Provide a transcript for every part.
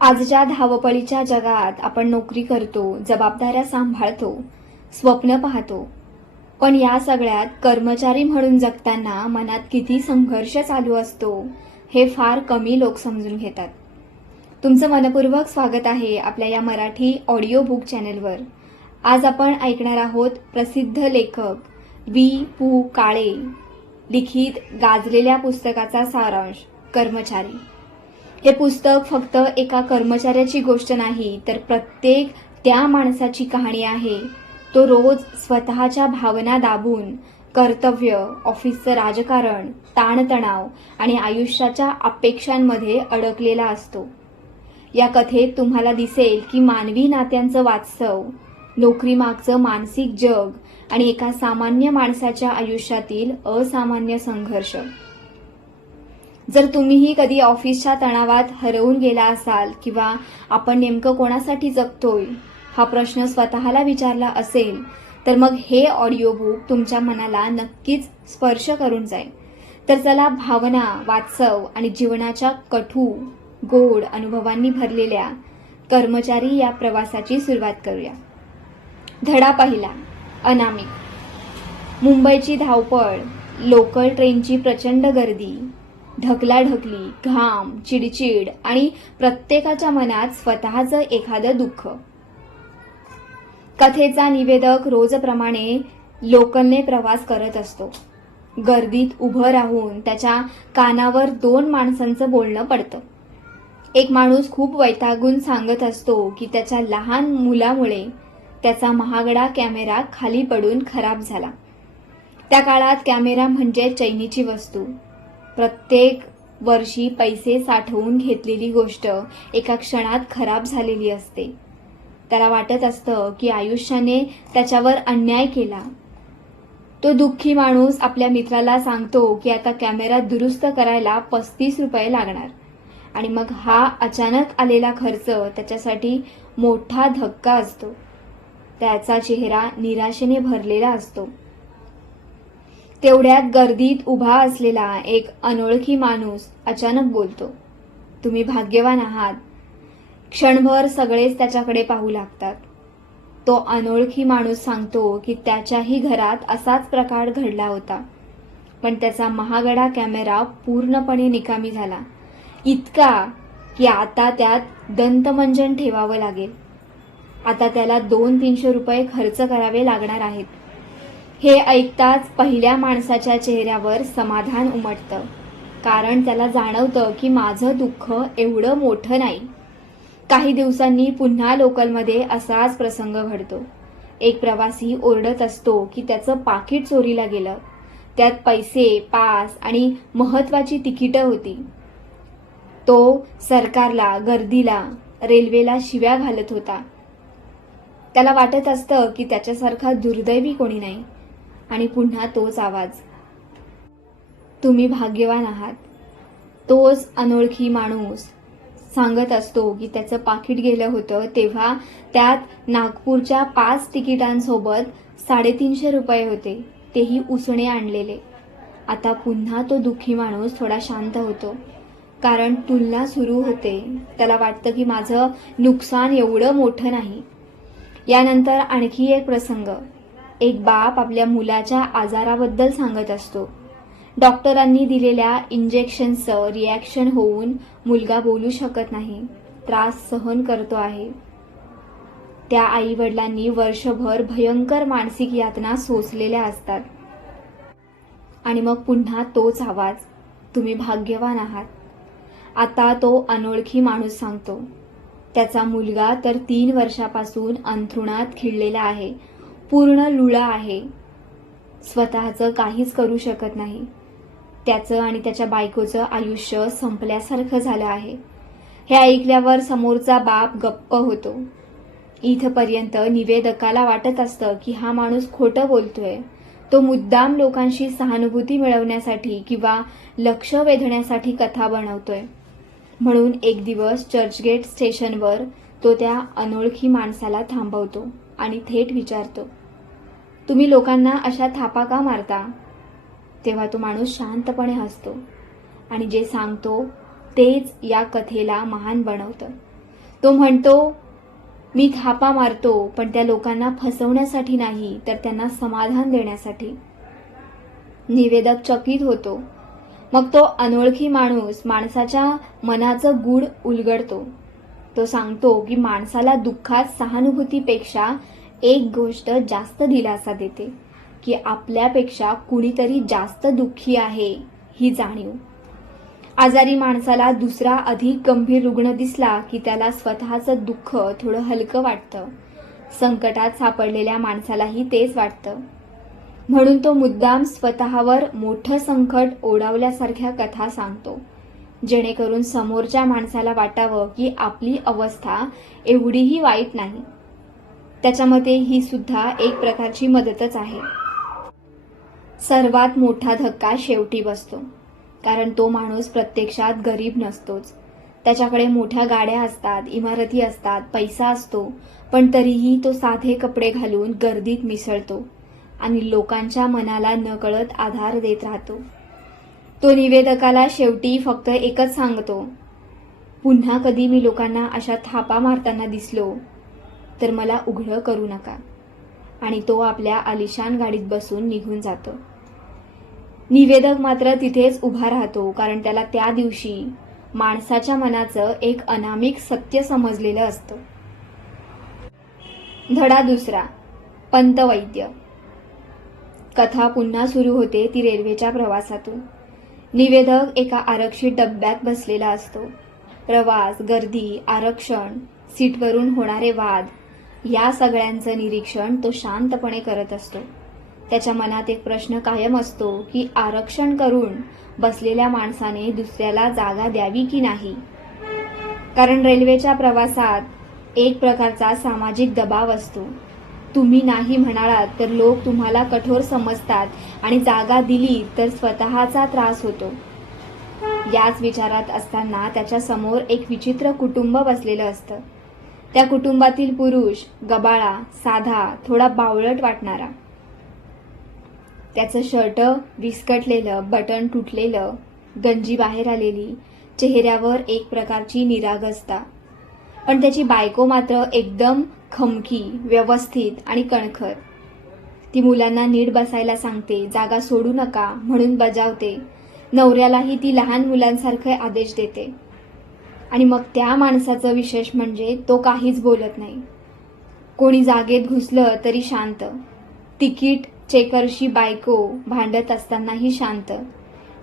आजच्या धावपळीच्या जगात आपण नोकरी करतो, जबाबदाऱ्या सांभाळतो, स्वप्न पाहतो. पण या सगळ्यात कर्मचारी म्हणून जगताना मनात किती संघर्ष चालू असतो हे फार कमी लोक समजून घेतात. तुमचं मनपूर्वक स्वागत आहे आपल्या या मराठी ऑडिओ बुक चॅनेलवर. आज आपण ऐकणार आहोत प्रसिद्ध लेखक वि.पु. काळे लिखित गाजलेल्या पुस्तकाचा सारांश कर्मचारी. हे पुस्तक फक्त एका कर्मचाऱ्याची गोष्ट नाही, तर प्रत्येक त्या माणसाची कहाणी आहे. तो रोज स्वतःच्या भावना दाबून कर्तव्य, ऑफिसचं राजकारण, ताणतणाव आणि आयुष्याच्या अपेक्षांमध्ये अडकलेला असतो. या कथेत तुम्हाला दिसेल की मानवी नात्यांचं वास्तव, नोकरीमागचं मानसिक जग आणि एका सामान्य माणसाच्या आयुष्यातील असामान्य संघर्ष. जर तुम्हीही कधी ऑफिसच्या तणावात हरवून गेला असाल किंवा आपण नेमकं कोणासाठी जगतोय हा प्रश्न स्वतःला विचारला असेल, तर मग हे ऑडिओ बुक तुमच्या मनाला नक्कीच स्पर्श करून जाईल. तर चला भावना, वास्तव आणि जीवनाच्या कटू गोड अनुभवांनी भरलेल्या कर्मचारी या प्रवासाची सुरुवात करूया. धडा पहिला, अनामिक. मुंबईची धावपळ, लोकल ट्रेनची प्रचंड गर्दी, ढकलाढकली, घाम, चिडचिड आणि प्रत्येकाच्या मनात स्वतःचं एखादं दुःख. कथेचा निवेदक रोजप्रमाणे लोकलने प्रवास करत असतो. गर्दीत उभं राहून त्याच्या कानावर दोन माणसांचं बोलणं पडतं. एक माणूस खूप वैतागून सांगत असतो की त्याच्या लहान मुलामुळे त्याचा महागडा कॅमेरा खाली पडून खराब झाला. त्या काळात कॅमेरा म्हणजे चैनीची वस्तू. प्रत्येक वर्षी पैसे साठवून घेतलेली गोष्ट एका क्षणात खराब झालेली असते. त्याला वाटत असतं की आयुष्याने त्याच्यावर अन्याय केला. तो दुःखी माणूस आपल्या मित्राला सांगतो की आता कॅमेरा दुरुस्त करायला 35 रुपये लागणार. आणि मग हा अचानक आलेला खर्च त्याच्यासाठी मोठा धक्का असतो. त्याचा चेहरा निराशेने भरलेला असतो. तेवढ्यात गर्दीत उभा असलेला एक अनोळखी माणूस अचानक बोलतो, तुम्ही भाग्यवान आहात. क्षणभर सगळेच त्याच्याकडे पाहू लागतात. तो अनोळखी माणूस सांगतो की त्याच्याही घरात असाच प्रकार घडला होता, पण त्याचा महागडा कॅमेरा पूर्णपणे निकामी झाला. इतका की आता त्यात दंतमंजन ठेवावं लागेल. आता त्याला 200-300 रुपये खर्च करावे लागणार आहेत. हे ऐकताच पहिल्या माणसाच्या चेहऱ्यावर समाधान उमटतं, कारण त्याला जाणवतं की माझं दुःख एवढं मोठं नाही. काही दिवसांनी पुन्हा लोकलमध्ये असाच प्रसंग घडतो. एक प्रवासी ओरडत असतो की त्याचं पाकिट चोरीला गेलं. त्यात पैसे, पास आणि महत्वाची तिकीटं होती. तो सरकारला, गर्दीला, रेल्वेला शिव्या घालत होता. त्याला वाटत असतं की त्याच्यासारखा दुर्दैवी कोणी नाही. आणि पुन्हा तोच आवाज, तुम्ही भाग्यवान आहात. तोच अनोळखी माणूस सांगत असतो की त्याचं पाकिट गेलं होतं तेव्हा त्यात नागपूरच्या 5 तिकिटांसोबत 350 रुपये होते, तेही उसणे आणलेले. आता पुन्हा तो दुःखी माणूस थोडा शांत होतो, कारण तुलना सुरू होते. त्याला वाटतं की माझं नुकसान एवढं मोठं नाही. यानंतर आणखी एक प्रसंग. एक बाप आपल्या मुलाच्या आजाराबद्दल सांगत असतो. डॉक्टरांनी दिलेल्या इंजेक्शनचं रिॲक्शन होऊन मुलगा बोलू शकत नाही, त्रास सहन करतो आहे. त्या आई वडिलांनी वर्षभर भयंकर मानसिक यातना सोसलेल्या असतात. आणि मग पुन्हा तोच आवाज, तुम्ही भाग्यवान आहात. आता तो अनोळखी माणूस सांगतो, त्याचा मुलगा तर 3 वर्षापासून अंथरुणात खिळलेला आहे, पूर्ण लुळा आहे, स्वतःचं काहीच करू शकत नाही. त्याचं आणि त्याच्या बायकोचं आयुष्य संपल्यासारखं झालं आहे. हे ऐकल्यावर समोरचा बाप गप्प होतो. इथपर्यंत निवेदकाला वाटत असतं की हा माणूस खोटं बोलतोय. तो मुद्दाम लोकांशी सहानुभूती मिळवण्यासाठी किंवा लक्ष वेधण्यासाठी कथा बनवतोय. म्हणून एक दिवस चर्चगेट स्टेशनवर तो त्या अनोळखी माणसाला थांबवतो आणि थेट विचारतो, तुम्ही लोकांना अशा थापा का मारता? तेव्हा तो माणूस शांतपणे हसतो आणि जे सांगतो तेच या कथेला महान बनवतं. तो म्हणतो, मी थापा मारतो पण त्या लोकांना फसवण्यासाठी नाही, तर त्यांना समाधान देण्यासाठी. निवेदक चकित होतो. मग तो अनोळखी माणूस माणसाच्या मनाचं गूढ उलगडतो. तो सांगतो की माणसाला दुःखात सहानुभूतीपेक्षा एक गोष्ट जास्त दिलासा देते, की आपल्यापेक्षा कुणीतरी जास्त दुःखी आहे ही जाणीव. आजारी माणसाला दुसरा अधिक गंभीर रुग्ण दिसला की त्याला स्वतःचं दुःख थोडं हलकं वाटतं. संकटात सापडलेल्या माणसालाही तेच वाटतं. म्हणून तो मुद्दाम स्वतःवर मोठं संकट ओढावल्यासारख्या कथा सांगतो, जेणेकरून समोरच्या माणसाला वाटावं की आपली अवस्था एवढीही वाईट नाही. त्याच्या मते ही सुद्धा एक प्रकारची मदतच आहे. सर्वात मोठा धक्का शेवटी बसतो, कारण तो माणूस प्रत्यक्षात गरीब नसतोच. त्याच्याकडे मोठ्या गाड्या असतात, इमारती असतात, पैसा असतो, पण तरीही तो साधे कपडे घालून गर्दीत मिसळतो आणि लोकांच्या मनाला नकळत आधार देत राहतो. तो निवेदकाला शेवटी फक्त एकच सांगतो, पुन्हा कधी मी लोकांना अशा थापा मारताना दिसलो तर मला उघडं करू नका. आणि तो आपल्या आलिशान गाडीत बसून निघून जातो. निवेदक मात्र तिथेच उभा राहतो, कारण त्याला त्या दिवशी माणसाच्या मनाचं एक अनामिक सत्य समजलेलं असतं. धडा दुसरा, पंतवैद्य. कथा पुन्हा सुरू होते ती रेल्वेच्या प्रवासातून. निवेदक एका आरक्षित डब्यात बसलेला असतो. प्रवास, गर्दी, आरक्षण, सीटवरून होणारे वाद या सगळ्यांचं निरीक्षण तो शांतपणे करत असतो. त्याच्या मनात एक प्रश्न कायम असतो की आरक्षण करून बसलेल्या माणसाने दुसऱ्याला जागा द्यावी की नाही. कारण रेल्वेच्या प्रवासात एक प्रकारचा सामाजिक दबाव असतो. तुम्ही नाही म्हणालात तर लोक तुम्हाला कठोर समजतात आणि जागा दिली तर स्वतःचा त्रास होतो. याच विचारात असताना त्याच्या समोर एक विचित्र कुटुंब बसलेलं असतं. त्या कुटुंबातील पुरुष गबाळा, साधा, थोडा बावळट वाटणारा. त्याचं शर्ट विस्कटलेलं, बटन तुटलेलं, गंजी बाहेर आलेली, चेहऱ्यावर एक प्रकारची निरागसता. पण त्याची बायको मात्र एकदम खमकी, व्यवस्थित आणि कणखर. ती मुलांना नीट बसायला सांगते, जागा सोडू नका म्हणून बजावते. नवऱ्यालाही ती लहान मुलांसारखे आदेश देते. आणि मग त्या माणसाचं विशेष म्हणजे तो काहीच बोलत नाही. कोणी जागेत घुसलं तरी शांत. तिकीट चेकरशी बायको भांडत असतानाही शांत.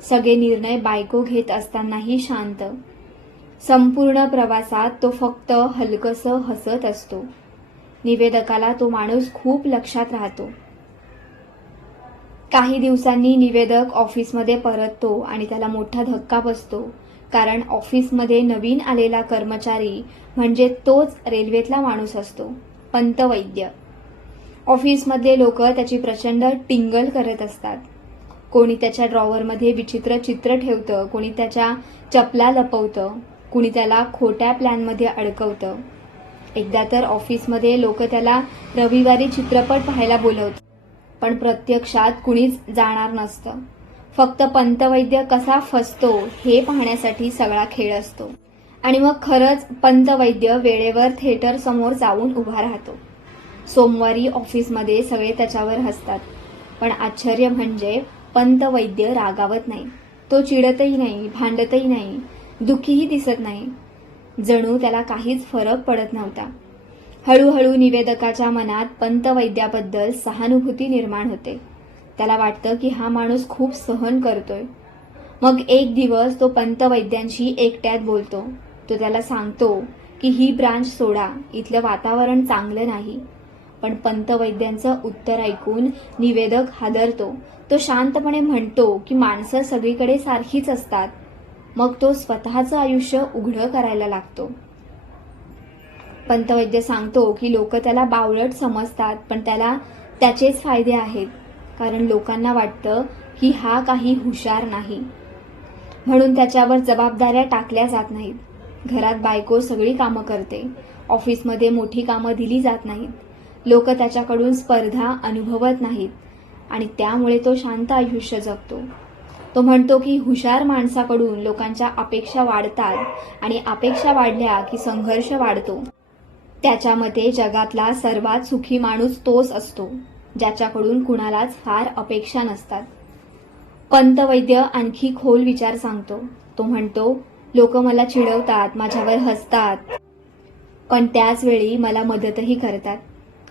सगळे निर्णय बायको घेत असतानाही शांत. संपूर्ण प्रवासात तो फक्त हलकसं हसत असतो. निवेदकाला तो माणूस खूप लक्षात राहतो. काही दिवसांनी निवेदक ऑफिसमध्ये परततो आणि त्याला मोठा धक्का बसतो, कारण ऑफिसमध्ये नवीन आलेला कर्मचारी म्हणजे तोच रेल्वेतला माणूस असतो, पंतवैद्य. ऑफिसमधले लोक त्याची प्रचंड टिंगल करत असतात. कोणी त्याच्या ड्रॉवरमध्ये विचित्र चित्र ठेवतं, कोणी त्याच्या चपला लपवतं, कुणी त्याला खोट्या प्लॅनमध्ये अडकवतं. एकदा तर ऑफिसमध्ये लोक त्याला रविवारी चित्रपट पाहायला बोलवतात, पण प्रत्यक्षात कुणीच जाणार नसतं. फक्त पंतवैद्य कसा फसतो हे पाहण्यासाठी सगळा खेळ असतो. आणि मग खरंच पंतवैद्य वेळेवर थिएटर समोर जाऊन उभा राहतो. सोमवारी ऑफिसमध्ये सगळे त्याच्यावर हसतात, पण आश्चर्य म्हणजे पंतवैद्य रागावत नाही. तो चिडतही नाही, भांडतही नाही, दुःखीही दिसत नाही. जणू त्याला काहीच फरक पडत नव्हता. हळूहळू निवेदकाच्या मनात पंतवैद्याबद्दल सहानुभूती निर्माण होते. त्याला वाटतं की हा माणूस खूप सहन करतोय. मग एक दिवस तो पंतवैद्यांशी एकट्यात बोलतो. तो त्याला सांगतो की ही ब्रांच सोडा, इथलं वातावरण चांगलं नाही. पण पंतवैद्यांचं उत्तर ऐकून निवेदक हादरतो. तो शांतपणे म्हणतो की माणसं सगळीकडे सारखीच असतात. मग तो स्वतःचं आयुष्य उघडं करायला लागतो. पंतवैद्य सांगतो की लोक त्याला बावळट समजतात, पण त्याला त्याचेच फायदे आहेत, कारण लोकांना वाटतं की हा काही हुशार नाही, म्हणून त्याच्यावर जबाबदाऱ्या टाकल्या जात नाहीत. घरात बायको सगळी कामं करते, ऑफिसमध्ये मोठी कामं दिली जात नाहीत. लोक त्याच्याकडून स्पर्धा अनुभवत नाहीत आणि त्यामुळे तो शांत आयुष्य जगतो. तो म्हणतो की हुशार माणसाकडून लोकांच्या अपेक्षा वाढतात आणि अपेक्षा वाढल्या की संघर्ष वाढतो. त्याच्या मते जगातला सर्वात सुखी माणूस तोच असतो ज्याच्याकडून कुणालाच फार अपेक्षा नसतात. पंतवैद्य आणखी खोल विचार सांगतो. तो म्हणतो, लोक मला चिडवतात, माझ्यावर हसतात, पण त्याच वेळी मला मदतही करतात,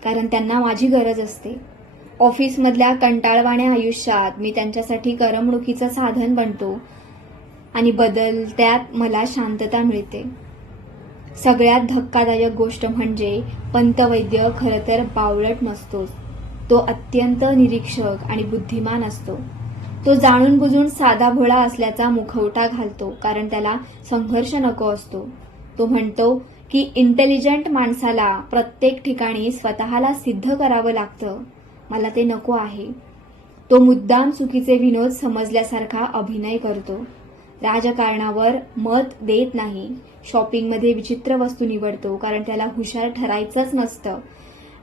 कारण त्यांना माझी गरज असते. ऑफिसमधल्या कंटाळवाण्या आयुष्यात मी त्यांच्यासाठी करमणुकीचं साधन बनतो आणि बदलत्यात मला शांतता मिळते. सगळ्यात धक्कादायक गोष्ट म्हणजे पंतवैद्य खरं तर बावळट नसतोच. तो अत्यंत निरीक्षक आणि बुद्धिमान असतो. तो जाणून बुजून साधा भोळा असल्याचा मुखवटा घालतो, कारण त्याला संघर्ष नको असतो. तो म्हणतो की इंटेलिजंट माणसाला प्रत्येक ठिकाणी स्वतःला सिद्ध करावं लागतं. मला ते नको आहे. तो मुद्दाम चुकीचे विनोद समजल्यासारखा अभिनय करतो. राजकारणावर मत देत नाही. शॉपिंगमध्ये विचित्र वस्तू निवडतो, कारण त्याला हुशार ठरायचंच नसतं.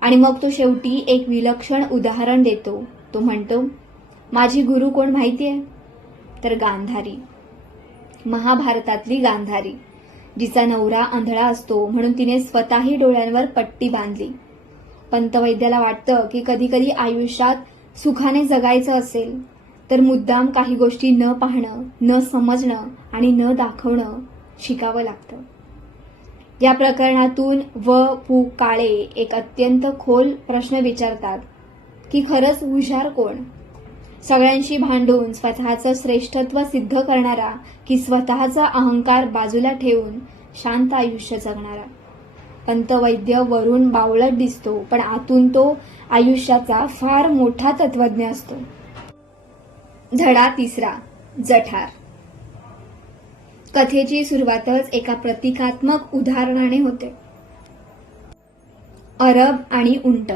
आणि मग तो शेवटी एक विलक्षण उदाहरण देतो. तो म्हणतो, माझी गुरु कोण माहितीये? तर गांधारी, महाभारतातली गांधारी, जिचा नवरा आंधळा असतो म्हणून तिने स्वतःही डोळ्यांवर पट्टी बांधली. पंतवैद्याला वाटतं की कधी कधी आयुष्यात सुखाने जगायचं असेल तर मुद्दाम काही गोष्टी न पाहणं, न समजणं आणि न दाखवणं शिकावं लागतं. या प्रकरणातून पु. काळे एक अत्यंत खोल प्रश्न विचारतात की खरंच हुशार कोण? सगळ्यांशी भांडून स्वतःचं श्रेष्ठत्व सिद्ध करणारा की स्वतःचा अहंकार बाजूला ठेवून शांत आयुष्य जगणारा? पंतवैद्य वरून बावळट दिसतो, पण आतून तो आयुष्याचा फार मोठा तत्वज्ञ असतो. धडा 3, जठार. कथेची सुरुवातच एका प्रतिकात्मक उदाहरणाने होते. अरब आणि उंट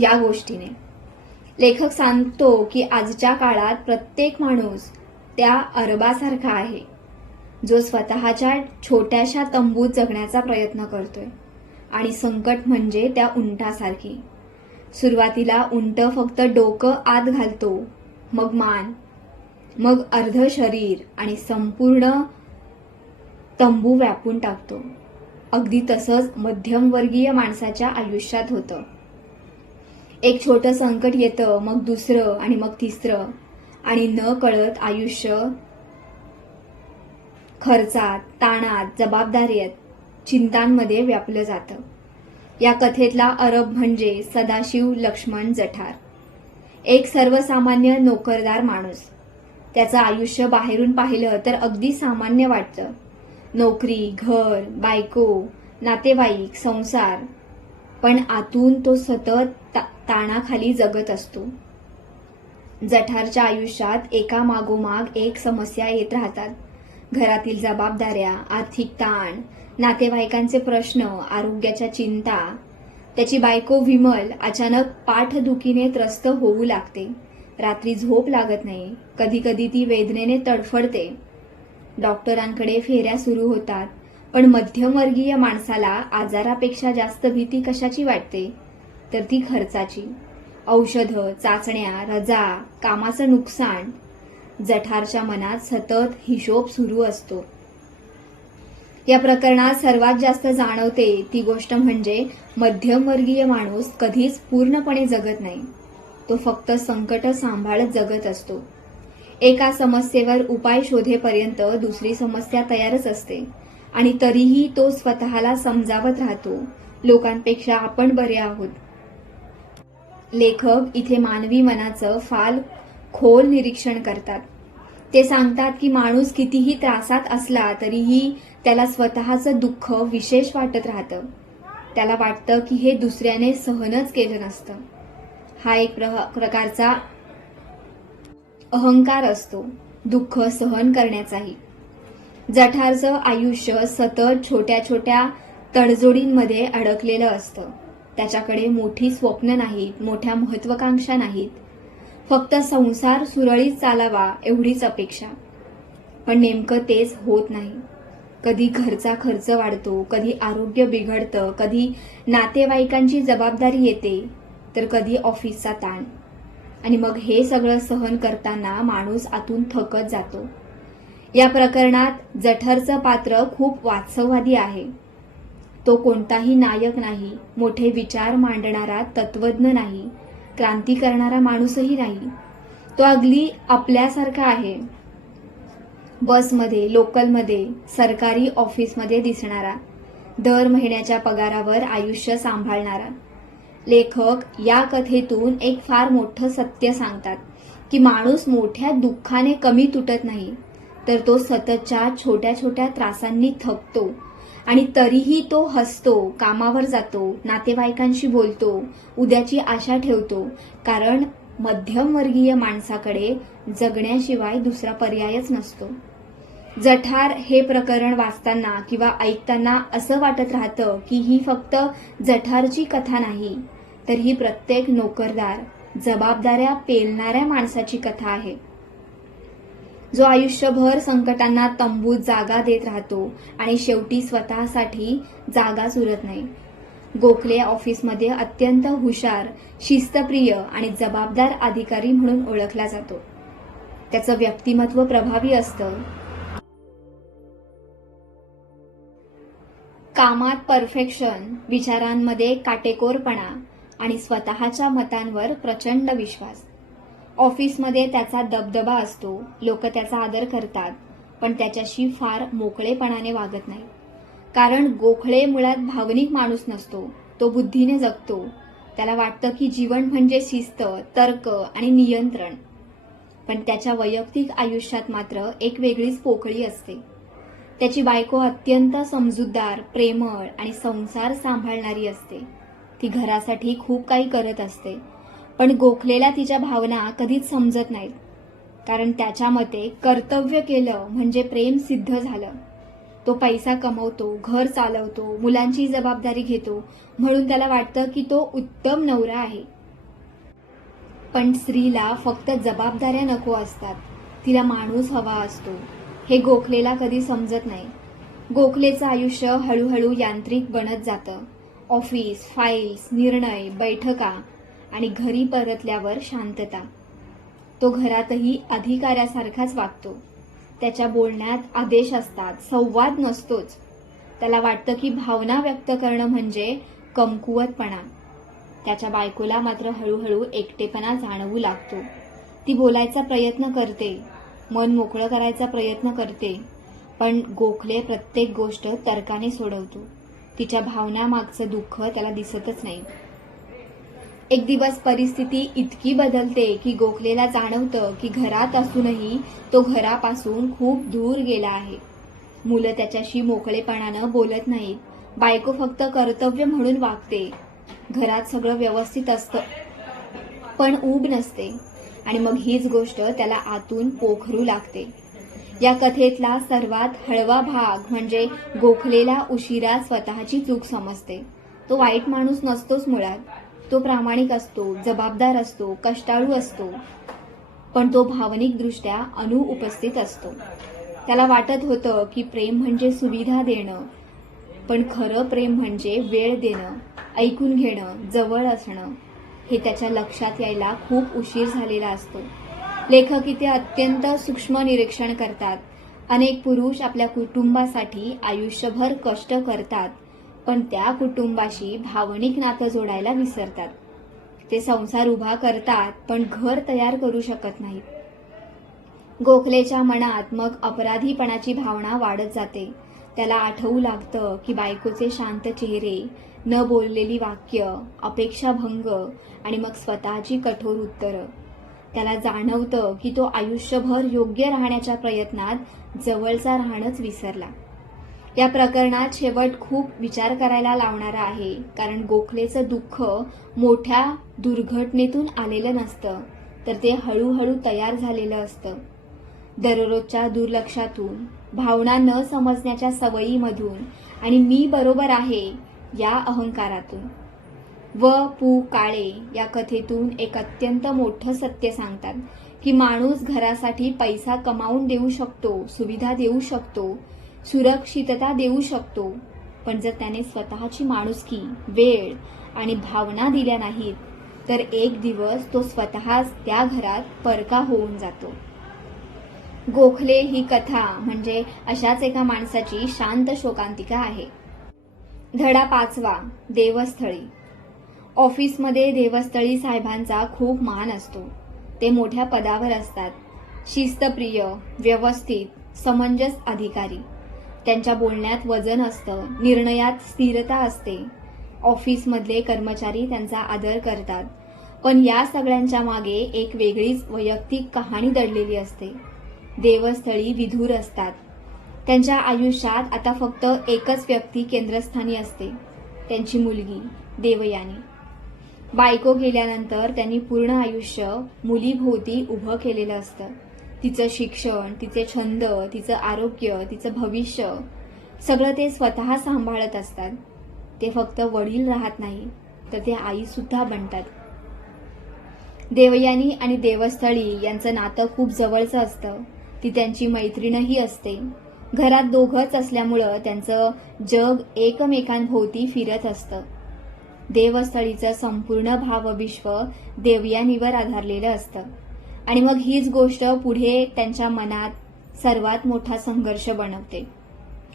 या गोष्टीने. लेखक सांगतो की आजच्या काळात प्रत्येक माणूस त्या अरबासारखा आहे, जो स्वतःच्या छोट्याशा तंबूत जगण्याचा प्रयत्न करतोय. आणि संकट म्हणजे त्या उंटासारखी. सुरुवातीला उंट फक्त डोकं आत घालतो, मग मान, मग अर्ध शरीर आणि संपूर्ण तंबू व्यापून टाकतो. अगदी तसंच मध्यमवर्गीय माणसाच्या आयुष्यात होतं. एक छोटं संकट येतं, मग दुसरं आणि मग तिसरं, आणि न कळत आयुष्य खर्चात, ताणात, जबाबदारीत, चिंतांमध्ये व्यापलं जातं. या कथेतला अरब म्हणजे सदाशिव लक्ष्मण जठार, एक सर्वसामान्य नोकरदार माणूस. त्याचं आयुष्य बाहेरून पाहिलं तर अगदी सामान्य वाटतं. नोकरी, घर, बायको, नातेवाईक, संसार, पण आतून तो सतत ताणाखाली जगत असतो. जठारच्या आयुष्यात एका मागोमाग एक समस्या येत राहतात. घरातील जबाबदाऱ्या, आर्थिक ताण, नातेवाईकांचे प्रश्न, आरोग्याच्या चिंता. त्याची बायको विमल अचानक पाठदुखीने त्रस्त होऊ लागते. रात्री झोप लागत नाही. कधी कधी ती वेदनेने तडफडते. डॉक्टरांकडे फेऱ्या सुरू होतात, पण मध्यमवर्गीय माणसाला आजारापेक्षा जास्त भीती कशाची वाटते? तर ती खर्चाची. औषधं, चाचण्या, रजा, कामाचं नुकसान. जठारच्या मनात सतत हिशोब सुरू असतो. या प्रकरणात सर्वात जास्त जाणवते ती गोष्ट म्हणजे मध्यमवर्गीय माणूस कधीच पूर्णपणे जगत नाही. तो फक्त संकट सांभाळत जगत असतो. एका समस्येवर उपाय शोधेपर्यंत दुसरी समस्या तयारच असते, आणि तरीही तो स्वतःला समजावत राहतो, लोकांपेक्षा आपण बरे आहोत. लेखक इथे मानवी मनाचं फार खोल निरीक्षण करतात. ते सांगतात की माणूस कितीही त्रासात असला तरीही त्याला स्वतःचं दुःख विशेष वाटत राहतं. त्याला वाटतं की हे दुसऱ्याने सहनच केलं नसतं. हा एक प्रकारचा अहंकार असतो, दुःख सहन करण्याचाही. जठारचं आयुष्य सतत छोट्या छोट्या तडजोडींमध्ये अडकलेलं असतं. त्याच्याकडे मोठी स्वप्न नाहीत, मोठ्या महत्वाकांक्षा नाहीत. फक्त संसार सुरळीत चालावा एवढीच अपेक्षा. पण नेमकं तेच होत नाही. कधी घरचा खर्च वाढतो, कधी आरोग्य बिघडतं, कधी नातेवाईकांची जबाबदारी येते, तर कधी ऑफिसचा ताण. आणि मग हे सगळं सहन करताना माणूस आतून थकत जातो. या प्रकरणात जठरचं पात्र खूप वास्तववादी आहे. तो कोणताही नायक नाही, मोठे विचार मांडणारा तत्वज्ञ नाही, क्रांती करणारा माणूसही नाही. तो अगदी आपल्यासारखा आहे. बसमध्ये, लोकलमध्ये, सरकारी ऑफिसमध्ये दिसणारा, दर महिन्याच्या पगारावर आयुष्य सांभाळणारा. लेखक या कथेतून एक फार मोठं सत्य सांगतात की माणूस मोठ्या दुःखाने कमी तुटत नाही, तर तो सततच्या छोट्या छोट्या त्रासांनी थकतो आणि तरीही तो हसतो, कामावर जातो, नातेवाईकांशी बोलतो, उद्याची आशा ठेवतो, कारण मध्यमवर्गीय माणसाकडे जगण्याशिवाय दुसरा पर्यायच नसतो. जठार हे प्रकरण वाचताना किंवा ऐकताना असं वाटत राहतं की ही फक्त जठारची कथा नाही, तर ही प्रत्येक नोकरदार, जबाबदाऱ्या पेलणाऱ्या माणसाची कथा आहे, जो आयुष्यभर संकटांना तंबूत जागा देत राहतो आणि शेवटी स्वतःसाठी जागाच उरत नाही. गोखले ऑफिसमध्ये अत्यंत हुशार, शिस्तप्रिय आणि जबाबदार अधिकारी म्हणून ओळखला जातो. त्याचं व्यक्तिमत्व प्रभावी असतं. कामात परफेक्शन, विचारांमध्ये काटेकोरपणा आणि स्वतःच्या मतांवर प्रचंड विश्वास. ऑफिसमध्ये त्याचा दबदबा असतो, लोक त्याचा आदर करतात, पण त्याच्याशी फार मोकळेपणाने वागत नाही. कारण गोखले मुळात भावनिक माणूस नसतो, तो बुद्धीने जगतो. त्याला वाटतं की जीवन म्हणजे शिस्त, तर्क आणि नियंत्रण. पण त्याच्या वैयक्तिक आयुष्यात मात्र एक वेगळीच पोकळी असते. त्याची बायको अत्यंत समजूतदार, प्रेमळ आणि संसार सांभाळणारी असते. ती घरासाठी खूप काही करत असते, पण गोखलेला तिच्या भावना कधीच समजत नाहीत. कारण त्याच्या मते कर्तव्य केलं म्हणजे प्रेम सिद्ध झालं. तो पैसा कमवतो, घर चालवतो, मुलांची जबाबदारी घेतो, म्हणून त्याला वाटतं की तो उत्तम नवरा आहे. पण स्त्रीला फक्त जबाबदाऱ्या नको असतात, तिला माणूस हवा असतो. हे गोखलेला कधी समजत नाही. गोखलेचं आयुष्य हळूहळू यांत्रिक बनत जातं. ऑफिस, फाईल्स, निर्णय, बैठका आणि घरी परतल्यावर शांतता. तो घरातही अधिकाऱ्यासारखाच वागतो. त्याच्या बोलण्यात आदेश असतात, संवाद नसतोच. त्याला वाटतं की भावना व्यक्त करणं म्हणजे कमकुवतपणा. त्याच्या बायकोला मात्र हळूहळू एकटेपणा जाणवू लागतो. ती बोलायचा प्रयत्न करते, मन मोकळं करायचा प्रयत्न करते, पण गोखले प्रत्येक गोष्ट तर्काने सोडवतो. तिच्या भावना मागचं दुःख त्याला दिसतच नाही. एक दिवस परिस्थिती इतकी बदलते की गोखलेला जाणवतं की घरात असूनही तो घरापासून खूप दूर गेला आहे. मुलं त्याच्याशी मोकळेपणानं बोलत नाहीत. बायको फक्त कर्तव्य म्हणून वागते. घरात सगळं व्यवस्थित असतं, पण ऊब नसते. आणि मग हीच गोष्ट त्याला आतून पोखरू लागते. या कथेतला सर्वात हळवा भाग म्हणजे गोखलेला उशिरा स्वतःची चूक समजते. तो वाईट माणूस नसतोच मुळात. तो प्रामाणिक असतो, जबाबदार असतो, कष्टाळू असतो, पण तो भावनिकदृष्ट्या अनुपस्थित असतो. त्याला वाटत होतं की प्रेम म्हणजे सुविधा देणं, पण खरं प्रेम म्हणजे वेळ देणं, ऐकून घेणं, जवळ असणं. हे त्याच्या लक्षात यायला खूप उशीर झालेला असतो. लेखक इथे अत्यंत सूक्ष्म निरीक्षण करतात. अनेक पुरुष आपल्या कुटुंबासाठी आयुष्यभर कष्ट करतात, पण त्या कुटुंबाशी भावनिक नातं जोडायला विसरतात. ते संसार उभा करतात, पण घर तयार करू शकत नाहीत. गोखलेच्या मनात मग अपराधीपणाची भावना वाढत जाते. त्याला आठवू लागतं की बायकोचे शांत चेहरे, न बोललेली वाक्य, अपेक्षाभंग आणि मग स्वतःची कठोर उत्तरं. त्याला जाणवतं की तो आयुष्यभर योग्य राहण्याच्या प्रयत्नात जवळचा राहणंच विसरला. या प्रकरणात शेवट खूप विचार करायला लावणारा आहे, कारण गोखलेचं दुःख मोठ्या दुर्घटनेतून आलेलं नसतं, तर ते हळूहळू तयार झालेलं असतं. दररोजच्या दुर्लक्षातून, भावना न समजण्याच्या सवयीमधून आणि मी बरोबर आहे या अहंकारातून. व पु काळे या कथेतून एक अत्यंत मोठं सत्य सांगतात की माणूस घरासाठी पैसा कमावून देऊ शकतो, सुविधा देऊ शकतो, सुरक्षितता देऊ शकतो, पण जर त्याने स्वतःची माणुसकी, वेळ आणि भावना दिल्या नाहीत, तर एक दिवस तो स्वतःच त्या घरात परका होऊन जातो. गोखले ही कथा म्हणजे अशाच एका माणसाची शांत शोकांतिका आहे. धडा 5वा, देवस्थळी. ऑफिसमध्ये देवस्थळी साहेबांचा खूप मान असतो. ते मोठ्या पदावर असतात. शिस्तप्रिय, व्यवस्थित, समंजस अधिकारी. त्यांच्या बोलण्यात वजन असतं, निर्णयात स्थिरता असते. ऑफिसमधले कर्मचारी त्यांचा आदर करतात. पण या सगळ्यांच्या मागे एक वेगळीच वैयक्तिक कहाणी दडलेली असते. देवस्थळी विधूर असतात. त्यांच्या आयुष्यात आता फक्त एकच व्यक्ती केंद्रस्थानी असते, त्यांची मुलगी देवयानी. बायको गेल्यानंतर त्यांनी पूर्ण आयुष्य मुलीभोवती उभं केलेलं असतं. तिचं शिक्षण, तिचे छंद, तिचं आरोग्य, तिचं भविष्य सगळं ते स्वतः सांभाळत असतात. ते फक्त वडील राहत नाही, तर ते आई सुद्धा बनतात. देवयानी आणि देवस्थळी यांचं नातं खूप जवळचं असतं. ती त्यांची मैत्रीणही असते. घरात दोघंच असल्यामुळं त्यांचं जग एकमेकांभोवती फिरत असतं. देवस्थळीचं संपूर्ण भावविश्व देवयानीवर आधारलेलं असतं. आणि मग हीच गोष्ट पुढे त्यांच्या मनात सर्वात मोठा संघर्ष बनवते.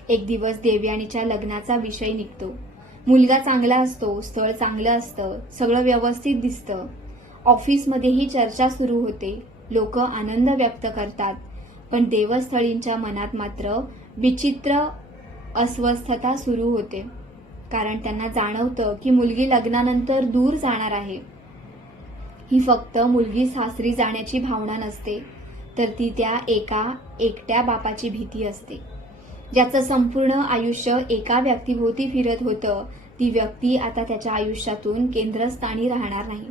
एक दिवस देवयानीच्या लग्नाचा विषय निघतो. मुलगा चांगला असतो, स्थळ चांगलं असतं, सगळं व्यवस्थित दिसतं. ऑफिसमध्येही चर्चा सुरू होते. लोक आनंद व्यक्त करतात. पण देवस्थळींच्या मनात मात्र विचित्र अस्वस्थता सुरू होते. कारण त्यांना जाणवतं की मुलगी लग्नानंतर दूर जाणार आहे. ही फक्त मुलगी सासरी जाण्याची भावना नसते, तर ती त्या एका एकट्या बापाची भीती असते. ज्याचं संपूर्ण आयुष्य एका व्यक्तीभोवती फिरत होतं, ती व्यक्ती आता त्याच्या आयुष्यातून केंद्रस्थानी राहणार नाही.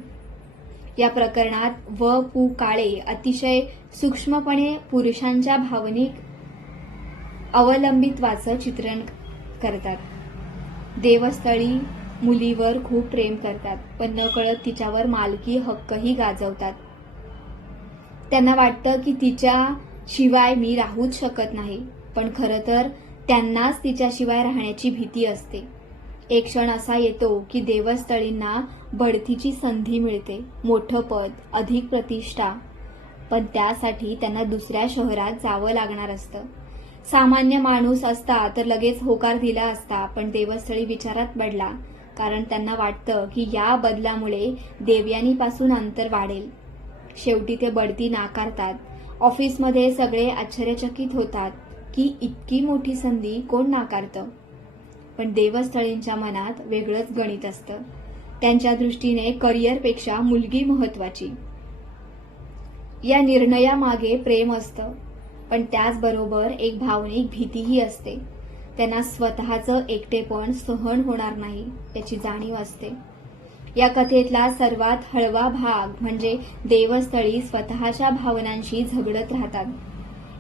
या प्रकरणात व पु काळे अतिशय सूक्ष्मपणे पुरुषांच्या भावनिक अवलंबित्वाचं चित्रण करतात. देवस्थळी मुलीवर खूप प्रेम करतात, पण नकळत तिच्यावर मालकी हक्कही गाजवतात. त्यांना वाटतं की तिच्या शिवाय मी राहूच शकत नाही, पण खरं तर त्यांनाच तिच्याशिवाय राहण्याची भीती असते. एक क्षण असा येतो की देवस्थळींना बढतीची संधी मिळते, मोठं पद, अधिक प्रतिष्ठा, पण त्यासाठी त्यांना दुसऱ्या शहरात जावं लागणार असतं. सामान्य माणूस असता तर लगेच होकार दिला असता, पण देवस्थळी विचारात पडला, कारण त्यांना वाटतं की या बदलामुळे देवयानीपासून अंतर वाढेल. शेवटी ते बढती नाकारतात. ऑफिसमध्ये सगळे आश्चर्यचकित होतात की इतकी मोठी संधी कोण नाकारतं. पण देवस्थळींच्या मनात वेगळंच गणित असतं. त्यांच्या दृष्टीने करिअरपेक्षा मुलगी महत्वाची. या निर्णयामागे प्रेम असतं, पण त्याचबरोबर एक भावनिक भीतीही असते. त्यांना स्वतःचं एकटेपण सहन होणार नाही याची जाणीव असते. या कथेतला सर्वात हळवा भाग म्हणजे देवस्थळी स्वतःच्या भावनांशी झगडत राहतात.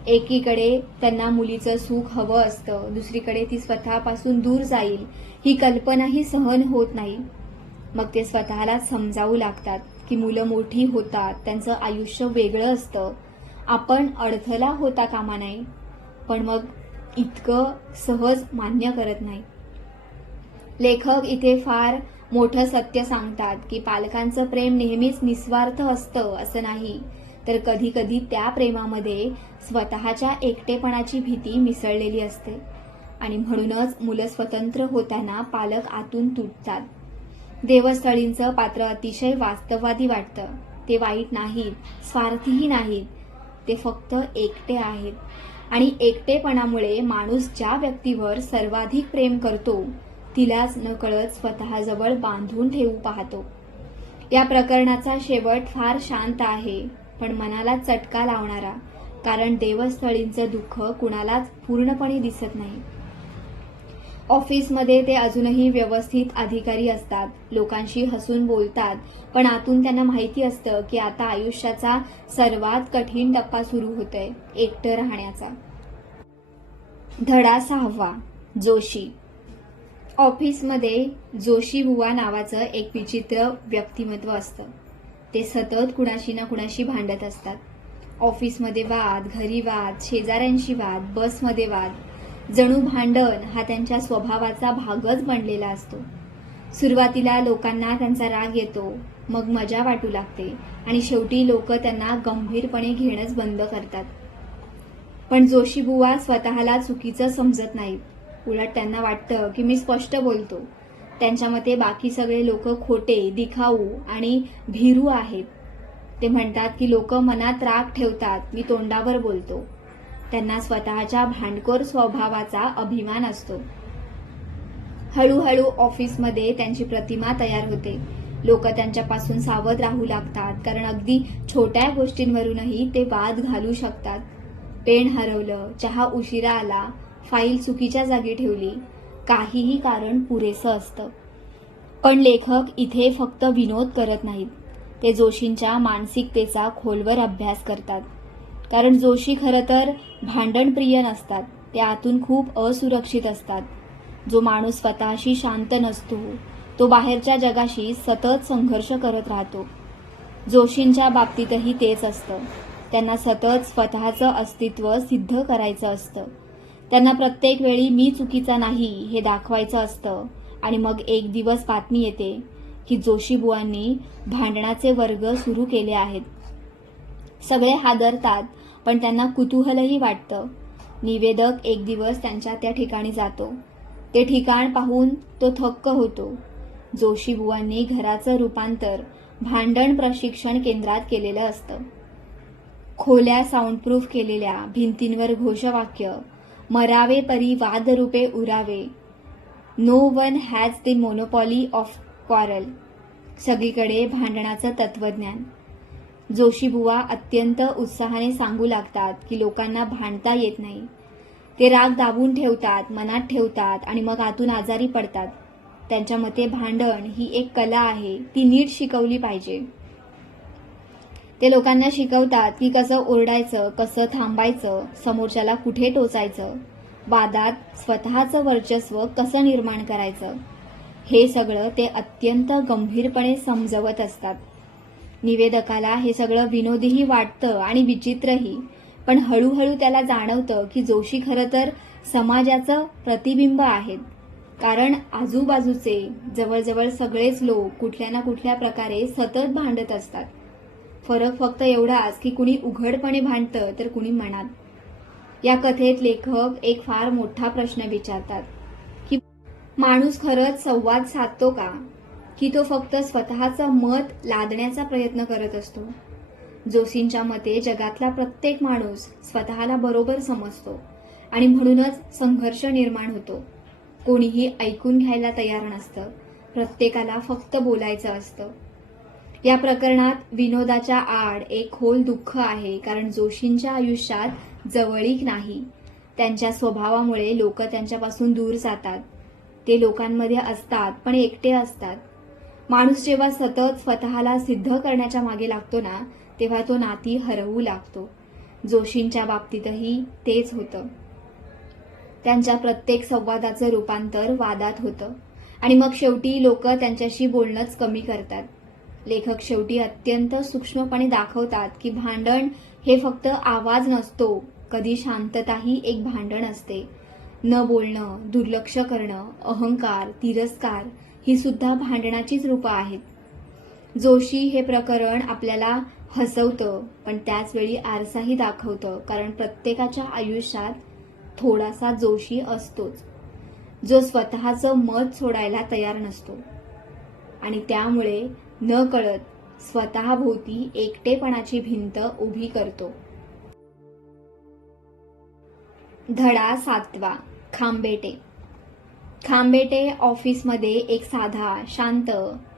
एकीकडे त्यांना मुलीचं सुख हवं असतं, दुसरीकडे ती स्वतःपासून दूर जाईल ही कल्पनाही सहन होत नाही. मग ते स्वतःला समजावू लागतात की मुलं मोठी होतात, त्यांचं आयुष्य वेगळं असतं, आपण अडथळा होता कामा नये. पण मग इतकं सहज मान्य करत नाही. लेखक इथे फार मोठं सत्य सांगतात की पालकांचं प्रेम नेहमीच निस्वार्थ असतं असं नाही, तर कधी कधी त्या प्रेमामध्ये स्वतःच्या एकटेपणाची भीती मिसळलेली असते. आणि म्हणूनच मुलं स्वतंत्र होताना पालक आतून तुटतात. देवस्थळींचं पात्र अतिशय वास्तववादी वाटतं. ते वाईट नाहीत, स्वार्थीही नाहीत, ते फक्त एकटे आहेत. आणि एकटेपणामुळे माणूस ज्या व्यक्तीवर सर्वाधिक प्रेम करतो तिलाच नकळत स्वतःजवळ बांधून ठेवू पाहतो. या प्रकरणाचा शेवट फार शांत आहे, पण मनाला चटका लावणारा, कारण देवस्थळींचं दुःख कुणालाच पूर्णपणे दिसत नाही. ऑफिसमध्ये ते अजूनही व्यवस्थित अधिकारी असतात, लोकांशी हसून बोलतात, पण आतून त्यांना माहिती असतं की आता आयुष्याचा सर्वात कठीण टप्पा सुरू होतोय, एकटं राहण्याचा. धडा 6वा, जोशी. ऑफिसमध्ये जोशी बुवा नावाचं एक विचित्र व्यक्तिमत्व असतं. ते सतत कुणाशी ना कुणाशी भांडत असतात. ऑफिसमध्ये वाद, घरी वाद, शेजाऱ्यांशी वाद, बसमध्ये वाद. जणू भांडण हा त्यांच्या स्वभावाचा भागच बनलेला असतो. सुरुवातीला लोकांना त्यांचा राग येतो, मग मजा वाटू लागते आणि शेवटी लोक त्यांना गंभीरपणे घेणंच बंद करतात. पण जोशी बुवा स्वतःला चुकीचं समजत नाहीत. उलट त्यांना वाटतं की मी स्पष्ट बोलतो. त्यांच्या मते बाकी सगळे लोक खोटे, दिखाऊ आणि भीरू आहेत. ते म्हणतात की लोक मनात राग ठेवतात, मी तोंडावर बोलतो. त्यांना स्वतःच्या भांडखोर स्वभावाचा अभिमान असतो. हळूहळू ऑफिसमध्ये त्यांची प्रतिमा तयार होते. लोक त्यांच्यापासून सावध राहू लागतात, कारण अगदी छोट्या गोष्टींवरूनही ते वाद घालू शकतात. पेन हरवलं, चहा उशिरा आला, फाईल चुकीच्या जागी ठेवली, काहीही कारण पुरेसं असतं. पण लेखक इथे फक्त विनोद करत नाहीत. ते जोशींच्या मानसिकतेचा खोलवर अभ्यास करतात. कारण जोशी खरं तर भांडणप्रिय नसतात. ते आतून खूप असुरक्षित असतात. जो माणूस स्वतःशी शांत नसतो तो बाहेरच्या जगाशी सतत संघर्ष करत राहतो. जोशींच्या बाबतीतही तेच असतं. त्यांना सतत स्वतःचं अस्तित्व सिद्ध करायचं असतं. त्यांना प्रत्येक वेळी मी चुकीचा नाही हे दाखवायचं असतं. आणि मग एक दिवस बातमी येते की जोशीबुवांनी भांडणाचे वर्ग सुरू केले आहेत. सगळे हादरतात, पण त्यांना कुतूहलही वाटतं. निवेदक एक दिवस त्यांच्या त्या ठिकाणी जातो. ते ठिकाण पाहून तो थक्क होतो. जोशीबुवांनी घराचं रूपांतर भांडण प्रशिक्षण केंद्रात केलेलं असतं. खोल्या साऊंडप्रूफ केलेल्या, भिंतींवर घोषवाक्य, मरावे परी वादरूपे उरावे, no one has the monopoly of quarrel. सगळीकडे भांडणाचं तत्वज्ञान. जोशीबुवा अत्यंत उत्साहाने सांगू लागतात की लोकांना भांडता येत नाही. ते राग दाबून ठेवतात, मनात ठेवतात आणि मग आतून आजारी पडतात. त्यांच्या मते भांडण ही एक कला आहे, ती नीट शिकवली पाहिजे. ते लोकांना शिकवतात की कसं ओरडायचं, कसं थांबायचं, समोरच्याला कुठे टोचायचं, वादात स्वतःचं वर्चस्व कसं निर्माण करायचं. हे सगळं ते अत्यंत गंभीरपणे समजवत असतात. निवेदकाला हे सगळं विनोदीही वाटतं आणि विचित्रही. पण हळूहळू त्याला जाणवतं की जोशी खरं तर समाजाचं प्रतिबिंब आहेत. कारण आजूबाजूचे जवळजवळ सगळेच लोक कुठल्या ना कुठल्या प्रकारे सतत भांडत असतात. फरक फक्त एवढाच की कुणी उघडपणे भांडतं तर कुणी मनात. या कथेत लेखक एक फार मोठा प्रश्न विचारतात की माणूस खरंच संवाद साधतो का, की तो फक्त स्वतःचं मत लादण्याचा प्रयत्न करत असतो. जोशींच्या मते जगातला प्रत्येक माणूस स्वतःला बरोबर समजतो आणि म्हणूनच संघर्ष निर्माण होतो. कोणीही ऐकून घ्यायला तयार नसतं. प्रत्येकाला फक्त बोलायचं असतं. या प्रकरणात विनोदाच्या आड एक खोल दुःख आहे. कारण जोशींच्या आयुष्यात जवळीक नाही. त्यांच्या स्वभावामुळे लोक त्यांच्यापासून दूर जातात. ते लोकांमध्ये असतात पण एकटे असतात. माणूस जेव्हा सतत स्वतःला सिद्ध करण्याच्या मागे लागतो ना, तेव्हा तो नाती हरवू लागतो. जोशींच्या बाबतीतही तेच होतं. त्यांच्या प्रत्येक संवादाचं रूपांतर वादात होतं आणि मग शेवटी लोक त्यांच्याशी बोलणंच कमी करतात. लेखक शेवटी अत्यंत सूक्ष्मपणे दाखवतात की भांडण हे फक्त आवाज नसतो, कधी शांतताही एक भांडण असते. न बोलणं, दुर्लक्ष करणं, अहंकार, तिरस्कार ही सुद्धा भांडणाचीच रूपं आहेत. जोशी हे प्रकरण आपल्याला हसवतं, पण त्याचवेळी आरसाही दाखवतं. कारण प्रत्येकाच्या आयुष्यात थोडासा जोशी असतोच, जो स्वतःचं मत सोडायला तयार नसतो आणि त्यामुळे न कळत स्वतःभोवती एकटेपणाची भिंत उभी करतो. धडा 7वा. खांबेटे. खांबेटे ऑफिसमध्ये एक साधा, शांत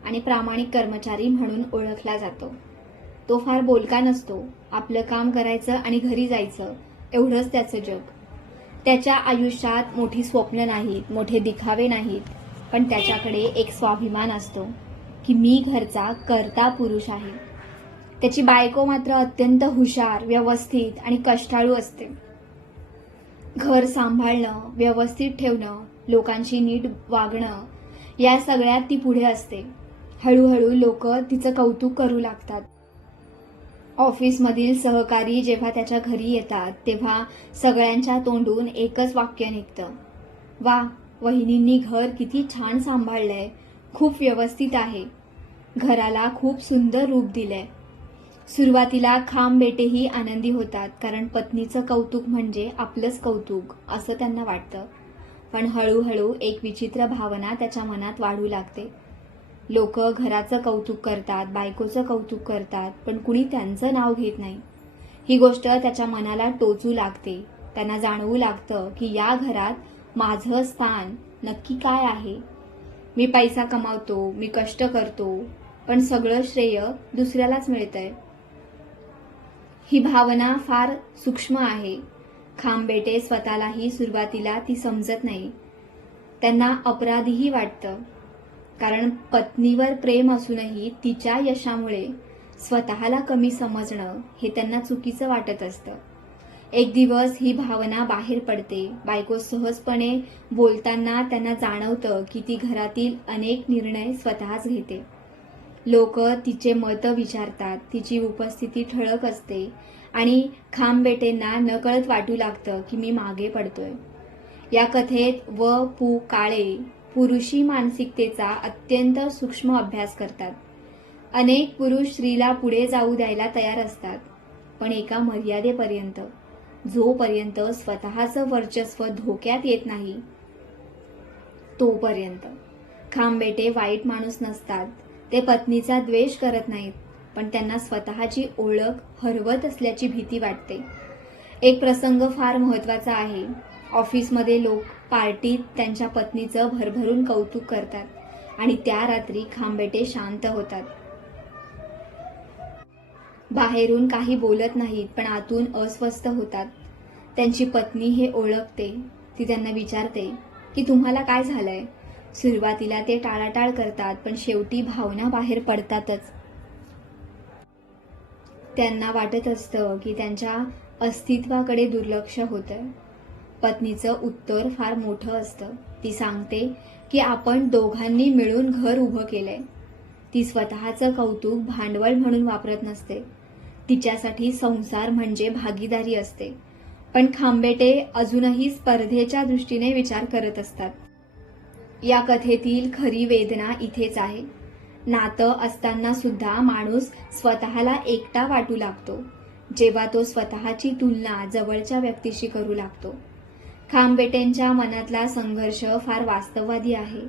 आणि प्रामाणिक कर्मचारी म्हणून ओळखला जातो. तो फार बोलका नसतो. आपलं काम करायचं आणि घरी जायचं एवढंच त्याचं जग. त्याच्या आयुष्यात मोठी स्वप्न नाहीत, मोठे दिखावे नाहीत, पण त्याच्याकडे एक स्वाभिमान असतो की मी घरचा कर्ता पुरुष आहे. त्याची बायको मात्र अत्यंत हुशार, व्यवस्थित आणि कष्टाळू असते. घर सांभाळणं, व्यवस्थित ठेवणं, लोकांशी नीट वागणं या सगळ्यात ती पुढे असते. हळूहळू लोक तिचं कौतुक करू लागतात. ऑफिसमधील सहकारी जेव्हा त्याच्या घरी येतात तेव्हा सगळ्यांच्या तोंडून एकच वाक्य निघतं, वा, वहिनींनी घर किती छान सांभाळलंय, खूप व्यवस्थित आहे. घराला खूप सुंदर रूप दिलंय. सुरुवातीला खांबेटेही आनंदी होतात, कारण पत्नीचं कौतुक म्हणजे आपलंच कौतुक असं त्यांना वाटतं. पण हळूहळू एक विचित्र भावना त्याच्या मनात वाढू लागते. लोक घराचं कौतुक करतात, बायकोचं कौतुक करतात, पण कुणी त्यांचं नाव घेत नाही. ही गोष्ट त्याच्या मनाला टोचू लागते. त्यांना जाणवू लागतं की या घरात माझं स्थान नक्की काय आहे. मी पैसा कमावतो, मी कष्ट करतो, पण सगळं श्रेय दुसऱ्यालाच मिळतंय. ही भावना फार सूक्ष्म आहे. खांबेटे स्वतःलाही सुरुवातीला ती समजत नाही. त्यांना अपराधीही वाटतं, कारण पत्नीवर प्रेम असूनही तिच्या यशामुळे स्वतःला कमी समजणं हे त्यांना चुकीचं वाटत असतं. एक दिवस ही भावना बाहेर पडते. बायको सहजपणे बोलताना त्यांना जाणवतं की ती घरातील अनेक निर्णय स्वतःच घेते. लोक तिचे मत विचारतात, तिची उपस्थिती ठळक असते आणि खांबेटेंना नकळत वाटू लागतं की मी मागे पडतोय. या कथेत व पु काळे पुरुषी मानसिकतेचा अत्यंत सूक्ष्म अभ्यास करतात. अनेक पुरुष स्त्रीला पुढे जाऊ द्यायला तयार असतात, पण एका मर्यादेपर्यंत, जोपर्यंत स्वतःचं वर्चस्व धोक्यात येत नाही तोपर्यंत. खांबेटे वाईट माणूस नसतात. ते पत्नीचा द्वेष करत नाहीत, पण त्यांना स्वतःची ओळख हरवत असल्याची भीती वाटते. एक प्रसंग फार महत्वाचा आहे. ऑफिसमध्ये लोक पार्टीत त्यांच्या पत्नीचं भरभरून कौतुक करतात आणि त्या रात्री खांबेटे शांत होतात. बाहेरून काही बोलत नाहीत, पण आतून अस्वस्थ होतात. त्यांची पत्नी हे ओळखते. ती त्यांना विचारते की तुम्हाला काय झालंय. सुरुवातीला ते टाळाटाळ करतात, पण शेवटी भावना बाहेर पडतातच. त्यांना वाटत असतं की त्यांच्या अस्तित्वाकडे दुर्लक्ष होतंय. पत्नीचं उत्तर फार मोठं असतं. ती सांगते की आपण दोघांनी मिळून घर उभं केलंय. ती स्वतःचं कौतुक भांडवल म्हणून वापरत नसते. तिच्यासाठी संसार म्हणजे भागीदारी असते. पण खांबेटे अजूनही स्पर्धेच्या दृष्टीने विचार करत असतात. या कथेतील खरी वेदना इथेच आहे. नातं असताना सुद्धा माणूस स्वतःला एकटा वाटू लागतो, जेव्हा तो स्वतःची तुलना जवळच्या व्यक्तीशी करू लागतो. खांबेटेंच्या मनातला संघर्ष फार वास्तववादी आहे,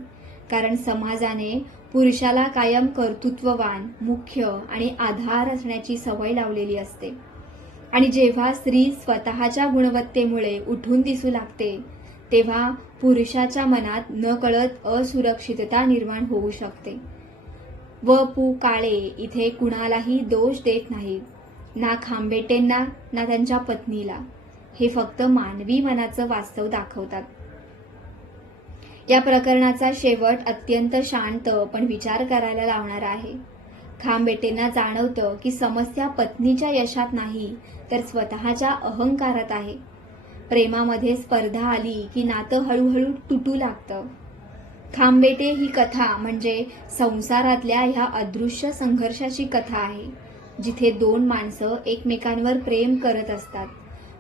कारण समाजाने पुरुषाला कायम कर्तृत्ववान, मुख्य आणि आधार असण्याची सवय लावलेली असते. आणि जेव्हा स्त्री स्वतःच्या गुणवत्तेमुळे उठून दिसू लागते, तेव्हा पुरुषाच्या मनात नकळत असुरक्षितता निर्माण होऊ शकते. व पु काळे इथे कुणालाही दोष देत नाहीत, ना खांबेटेंना ना त्यांच्या पत्नीला. हे फक्त मानवी मनाचं वास्तव दाखवतात. या प्रकरणाचा शेवट अत्यंत शांत पण विचार करायला लावणारा आहे. खांबेटेंना जाणवतं की समस्या पत्नीच्या यशात नाही, तर स्वतःच्या अहंकारात आहे. प्रेमामध्ये स्पर्धा आली की नातं हळूहळू तुटू लागतं. खांबेटे ही कथा म्हणजे संसारातल्या ह्या अदृश्य संघर्षाची कथा आहे, जिथे दोन माणसं एकमेकांवर प्रेम करत असतात,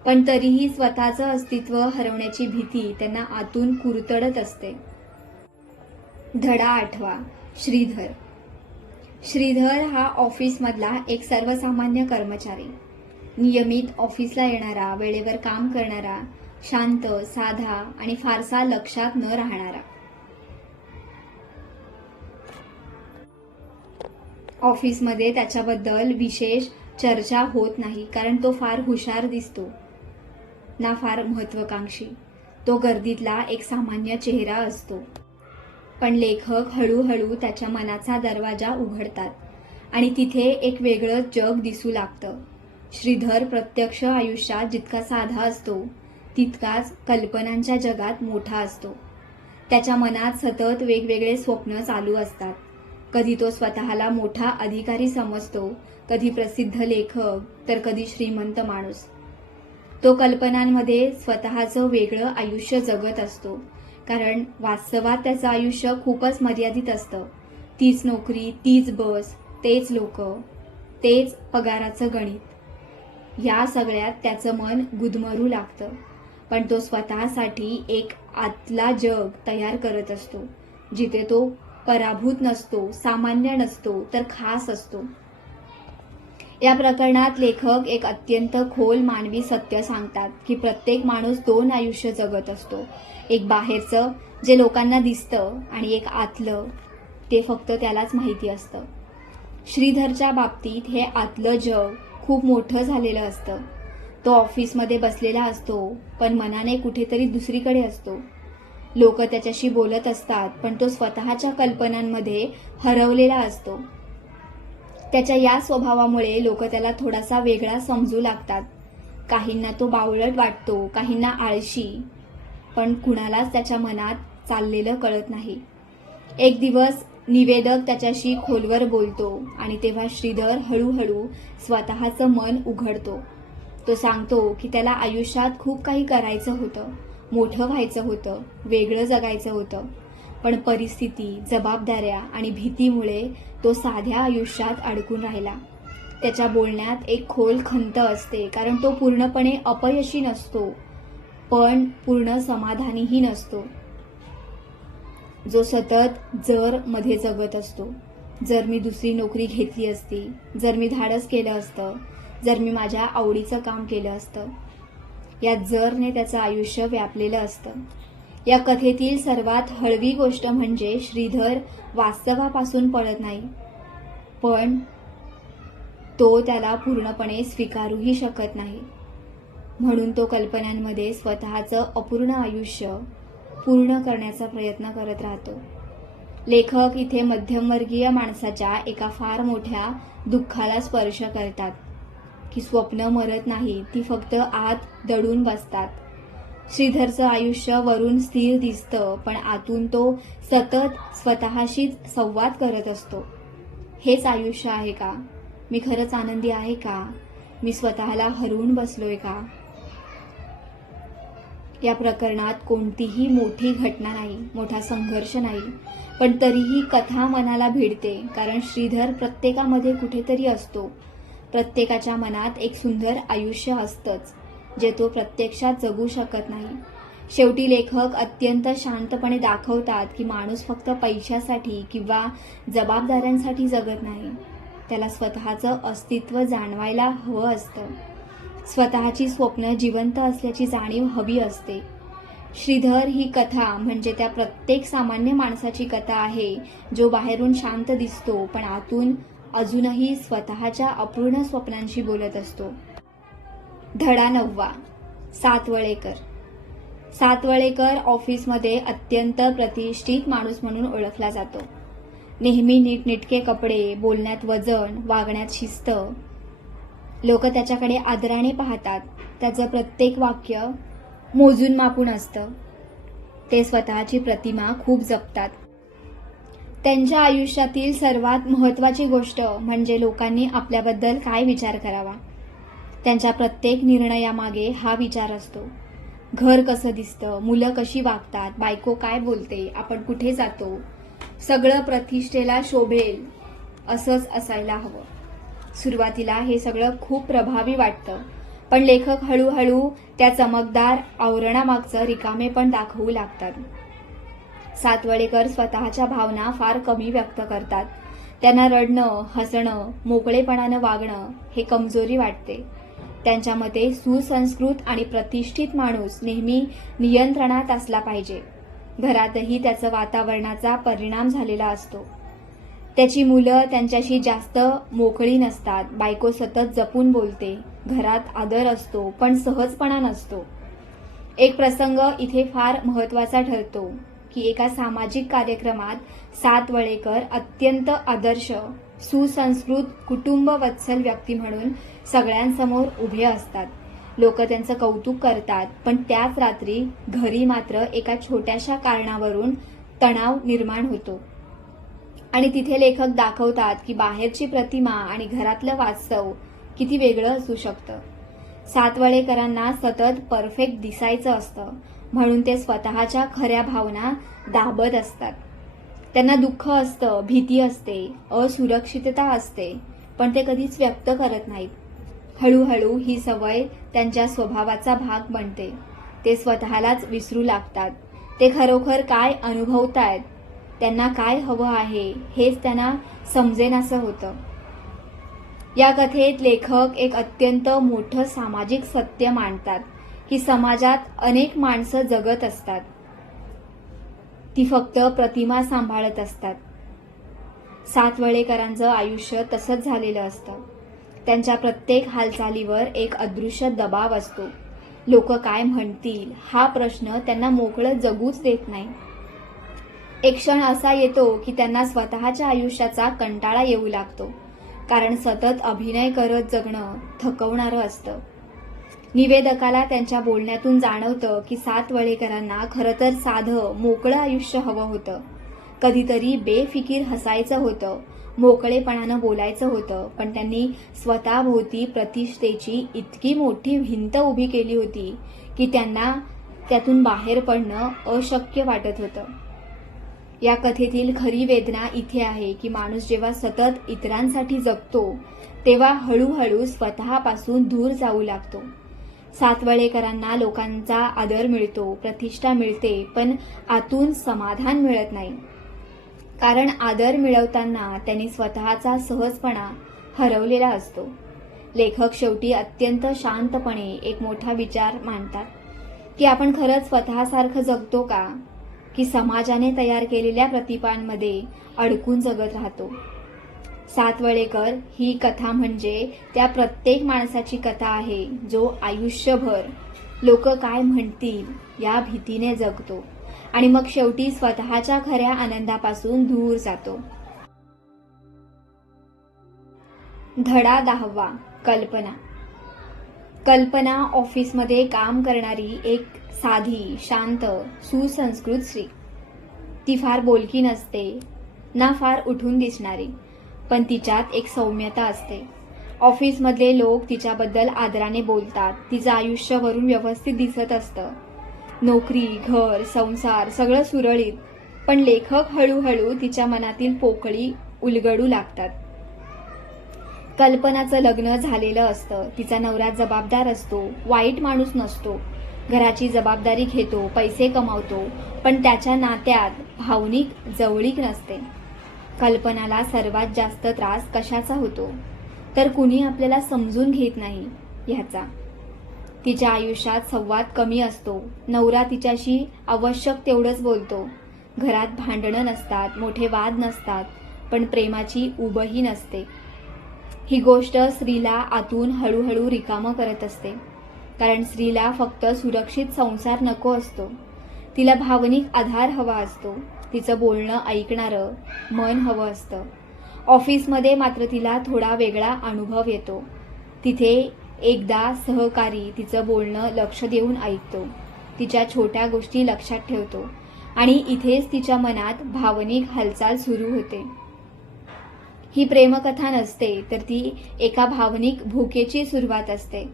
पण तरीही स्वतःचं अस्तित्व हरवण्याची भीती त्यांना आतून कुरतडत असते. धडा 8. श्रीधर. श्रीधर हा ऑफिसमधला एक सर्वसामान्य कर्मचारी. नियमित ऑफिसला येणारा, वेळेवर काम करणारा, शांत, साधा आणि फारसा लक्षात न राहणारा. ऑफिसमध्ये त्याच्याबद्दल विशेष चर्चा होत नाही, कारण तो फार हुशार दिसतो, ना फार महत्वाकांक्षी. तो गर्दीतला एक सामान्य चेहरा असतो. पण लेखक हळूहळू त्याच्या मनाचा दरवाजा उघडतात आणि तिथे एक वेगळं जग दिसू लागतं. श्रीधर प्रत्यक्ष आयुष्यात जितका साधा असतो, तितकाच कल्पनांच्या जगात मोठा असतो. त्याच्या मनात सतत वेगवेगळे स्वप्न चालू असतात. कधी तो स्वतःला मोठा अधिकारी समजतो, कधी प्रसिद्ध लेखक, तर कधी श्रीमंत माणूस. तो कल्पनांमध्ये स्वतःचं वेगळं आयुष्य जगत असतो, कारण वास्तवात त्याचं आयुष्य खूपच मर्यादित असतं. तीच नोकरी, तीच बस, तेच लोक, तेच पगाराचं गणित. या सगळ्यात त्याचं मन गुदमरू लागतं. पण तो स्वतःसाठी एक आतला जग तयार करत असतो, जिथे तो पराभूत नसतो, सामान्य नसतो, तर खास असतो. या प्रकरणात लेखक एक अत्यंत खोल मानवी सत्य सांगतात की प्रत्येक माणूस 2 आयुष्य जगत असतो. एक बाहेरचं जे लोकांना दिसतं आणि एक आतलं ते फक्त त्यालाच माहिती असतं. श्रीधरच्या बाबतीत हे आतलं जग खूप मोठं झालेलं असतं. तो ऑफिसमध्ये बसलेला असतो पण मनाने कुठेतरी दुसरीकडे असतो. लोक त्याच्याशी बोलत असतात पण तो स्वतःच्या कल्पनांमध्ये हरवलेला असतो. त्याच्या या स्वभावामुळे लोक त्याला थोडासा वेगळा समजू लागतात. काहींना तो बावळट वाटतो, काहींना आळशी, पण कुणालाच त्याच्या मनात चाललेलं कळत नाही. एक दिवस निवेदक त्याच्याशी खोलवर बोलतो आणि तेव्हा श्रीधर हळूहळू स्वतःचं मन उघडतो. तो सांगतो की त्याला आयुष्यात खूप काही करायचं होतं, मोठं व्हायचं होतं, वेगळं जगायचं होतं, पण परिस्थिती, जबाबदाऱ्या आणि भीतीमुळे तो साध्या आयुष्यात अडकून राहिला. त्याच्या बोलण्यात एक खोल खंत असते, कारण तो पूर्णपणे अपयशी नसतो पण पूर्ण समाधानीही नसतो. जो सतत जर मध्ये जगत असतो. जर मी दुसरी नोकरी घेतली असती, जर मी धाडस केलं असतं, जर मी माझ्या आवडीचं काम केलं असतं. या जरने त्याचं आयुष्य व्यापलेलं असतं. या कथेतील सर्वात हळवी गोष्ट म्हणजे श्रीधर वास्तवापासून पळत नाही, पण तो त्याला पूर्णपणे स्वीकारूही शकत नाही. म्हणून तो कल्पनांमध्ये स्वतःचं अपूर्ण आयुष्य पूर्ण करण्याचा प्रयत्न करत राहतो. लेखक इथे मध्यमवर्गीय माणसाच्या एका फार मोठ्या दुःखाला स्पर्श करतात की स्वप्न मरत नाही, ती फक्त आत दडून बसतात. श्रीधरचं आयुष्य वरून स्थिर दिसतं पण आतून तो सतत स्वतःशीच संवाद करत असतो. हेच आयुष्य आहे का? मी खरंच आनंदी आहे का? मी स्वतःला हरवून बसलोय का? या प्रकरणात कोणतीही मोठी घटना नाही, मोठा संघर्ष नाही, पण तरीही कथा मनाला भिडते, कारण श्रीधर प्रत्येकामध्ये कुठेतरी असतो. प्रत्येकाच्या मनात एक सुंदर आयुष्य असतंच जे तो प्रत्यक्षात जगू शकत नाही. शेवटी लेखक अत्यंत शांतपणे दाखवतात की माणूस फक्त पैशासाठी किंवा जबाबदाऱ्यांसाठी जगत नाही. त्याला स्वतःचं अस्तित्व जाणवायला हवं असतं. स्वतःची स्वप्न जिवंत असल्याची जाणीव हवी असते. श्रीधर ही कथा म्हणजे त्या प्रत्येक सामान्य माणसाची कथा आहे जो बाहेरून शांत दिसतो पण आतून अजूनही स्वतःच्या अपूर्ण स्वप्नांशी बोलत असतो. धडा 9. सातवळेकर. सातवळेकर ऑफिसमध्ये अत्यंत प्रतिष्ठित माणूस म्हणून ओळखला जातो. नेहमी नीटनेटके कपडे, बोलण्यात वजन, वागण्यात शिस्त. लोक त्याच्याकडे आदराने पाहतात. त्याचं प्रत्येक वाक्य मोजून मापून असतं. ते स्वतःची प्रतिमा खूप जपतात. त्यांच्या आयुष्यातील सर्वात महत्त्वाची गोष्ट म्हणजे लोकांनी आपल्याबद्दल काय विचार करावा. त्यांच्या प्रत्येक निर्णयामागे हा विचार असतो. घर कसं दिसतं, मुलं कशी वागतात, बायको काय बोलते, आपण कुठे जातो, सगळं प्रतिष्ठेला शोभेल असंच असायला हवं. सुरुवातीला हे सगळं खूप प्रभावी वाटतं, पण लेखक हळूहळू त्या चमकदार आवरणामागचं रिकामेपण दाखवू लागतात. सातवळेकर स्वतःच्या भावना फार कमी व्यक्त करतात. त्यांना रडणं, हसणं, मोकळेपणानं वागणं हे कमजोरी वाटते. त्यांच्या मते सुसंस्कृत आणि प्रतिष्ठित माणूस नेहमी नियंत्रणात असला पाहिजे. घरातही त्याचं वातावरणाचा परिणाम झालेला असतो. त्याची मुलं त्यांच्याशी जास्त मोकळी नसतात. बायको सतत जपून बोलते. घरात आदर असतो पण सहजपणा नसतो. एक प्रसंग इथे फार महत्त्वाचा ठरतो की एका सामाजिक कार्यक्रमात सातवळेकर अत्यंत आदर्श, सुसंस्कृत, कुटुंबवत्सल व्यक्ती म्हणून सगळ्यांसमोर उभे असतात. लोक त्यांचं कौतुक करतात, पण त्याच रात्री घरी मात्र एका छोट्याशा कारणावरून तणाव निर्माण होतो. आणि तिथे लेखक दाखवतात की बाहेरची प्रतिमा आणि घरातलं वास्तव किती वेगळं असू शकतं. सातवळेकरांना सतत परफेक्ट दिसायचं असतं, म्हणून ते स्वतःच्या खऱ्या भावना दाबत असतात. त्यांना दुःख असतं, भीती असते, असुरक्षितता असते, पण ते कधीच व्यक्त करत नाहीत. हळूहळू ही सवय त्यांच्या स्वभावाचा भाग बनते. ते स्वतःलाच विसरू लागतात. ते खरोखर काय अनुभवतायत त्यांना काय हवं आहे हेच त्यांना समजेनासं होतं. या कथेत लेखक एक अत्यंत मोठं सामाजिक सत्य मांडतात की समाजात अनेक माणसं जगत असतात. ती फक्त प्रतिमा सांभाळत असतात. सातवळेकरांचं आयुष्य तसंच झालेलं असतं. त्यांच्या प्रत्येक हालचालीवर एक अदृश्य दबाव असतो. लोक काय म्हणतील हा प्रश्न त्यांना मोकळं जगूच देत नाही. एक क्षण असा येतो की त्यांना स्वतःच्या आयुष्याचा कंटाळा येऊ लागतो, कारण सतत अभिनय करत जगणं थकवणारं असतं. निवेदकाला त्यांच्या बोलण्यातून जाणवतं की सातवळेकरांना खरं तर साधं मोकळं आयुष्य हवं होतं. कधीतरी बेफिकीर हसायचं होतं, मोकळेपणानं बोलायचं होतं, पण त्यांनी स्वतःभोवती प्रतिष्ठेची इतकी मोठी भिंत उभी केली होती की त्यांना त्यातून बाहेर पडणं अशक्य वाटत होतं. या कथेतील खरी वेदना इथे आहे की माणूस जेव्हा सतत इतरांसाठी जगतो तेव्हा हळूहळू स्वतःपासून दूर जाऊ लागतो. सातवळेकरांना लोकांचा आदर मिळतो, प्रतिष्ठा मिळते, पण आतून समाधान मिळत नाही. कारण आदर मिळवताना त्यांनी स्वतःचा सहजपणा हरवलेला असतो. लेखक शेवटी अत्यंत शांतपणे एक मोठा विचार मांडतात की आपण खरंच स्वतःसारखं जगतो का, की समाजाने तयार केलेल्या प्रतिपांमध्ये अडकून जगत राहतो. सातवळेकर ही कथा म्हणजे त्या प्रत्येक माणसाची कथा आहे जो आयुष्यभर लोक काय म्हणतील या भीतीने जगतो आणि मग शेवटी स्वतःच्या खऱ्या आनंदापासून दूर जातो. धडा 10वा. कल्पना. कल्पना ऑफिसमध्ये काम करणारी एक साधी, शांत, सुसंस्कृत स्त्री. ती फार बोलकी नसते ना फार उठून दिसणारी, पण तिच्यात एक सौम्यता असते. ऑफिसमधले लोक तिच्याबद्दल आदराने बोलतात. तिचं आयुष्य वरून व्यवस्थित दिसत असतं. नोकरी, घर, संसार सगळं सुरळीत, पण लेखक हळूहळू तिच्या मनातील पोकळी उलगडू लागतात. कल्पनाचं लग्न झालेलं असतं. तिचा नवरा जबाबदार असतो, वाईट माणूस नसतो, घराची जबाबदारी घेतो, पैसे कमावतो, पण त्याच्या नात्यात भावनिक जवळीक नसते. कल्पनाला सर्वात जास्त त्रास कशाचा होतो, तर कुणी आपल्याला समजून घेत नाही ह्याचा. तिच्या आयुष्यात संवाद कमी असतो. नवरा तिच्याशी आवश्यक तेवढंच बोलतो. घरात भांडणं नसतात, मोठे वाद नसतात, पण प्रेमाची उबही नसते. ही गोष्ट स्त्रीला आतून हळूहळू रिकामं करत असते. कारण स्त्रीला फक्त सुरक्षित संसार नको असतो, तिला भावनिक आधार हवा असतो. तिचं बोलणं ऐकणारं मन हवं असतं. ऑफिसमध्ये मात्र तिला थोडा वेगळा अनुभव येतो. तिथे एकदा सहकारी तिचं बोलणं लक्ष देऊन ऐकतो, तिच्या छोट्या गोष्टी लक्षात ठेवतो आणि इथेच तिच्या मनात भावनिक हालचाल सुरू होते. ही प्रेमकथा नसते, तर ती एका भावनिक भूकेची सुरुवात असते.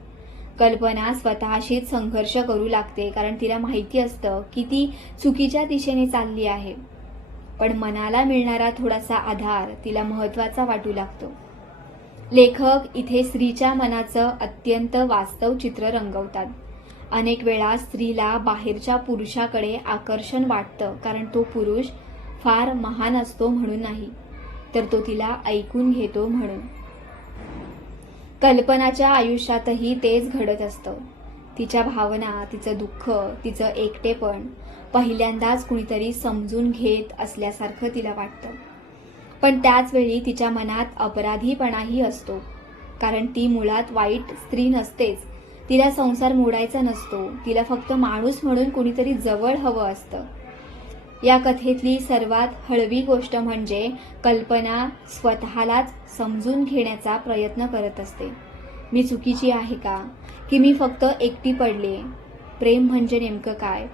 कल्पना स्वतःशीच संघर्ष करू लागते, कारण तिला माहिती असतं की ती चुकीच्या दिशेने चालली आहे. पण मनाला मिळणारा थोडासा आधार तिला महत्त्वाचा वाटू लागतो. लेखक इथे स्त्रीच्या मनाचं अत्यंत वास्तव चित्र रंगवतात. अनेक वेळा स्त्रीला बाहेरच्या पुरुषाकडे आकर्षण वाटतं, कारण तो पुरुष फार महान असतो म्हणून नाही, तर तो तिला ऐकून घेतो म्हणून. कल्पनाच्या आयुष्यातही तेच घडत असतं. तिच्या भावना, तिचं दुःख, तिचं एकटेपण पहिल्यांदाच कुणीतरी समजून घेत असल्यासारखं तिला वाटतं. पण त्याच वेळी तिच्या मनात अपराधीपणाही असतो, कारण ती मुळात वाईट स्त्री नसतेच. तिला संसार मोडायचा नसतो, तिला फक्त माणूस म्हणून कुणीतरी जवळ हवं असतं. या कथेतली सर्वात हळवी गोष्ट म्हणजे कल्पना स्वतःलाच समजून घेण्याचा प्रयत्न करत असते. मी चुकीची आहे का, की मी फक्त एकटी पडले? प्रेम म्हणजे नेमकं काय?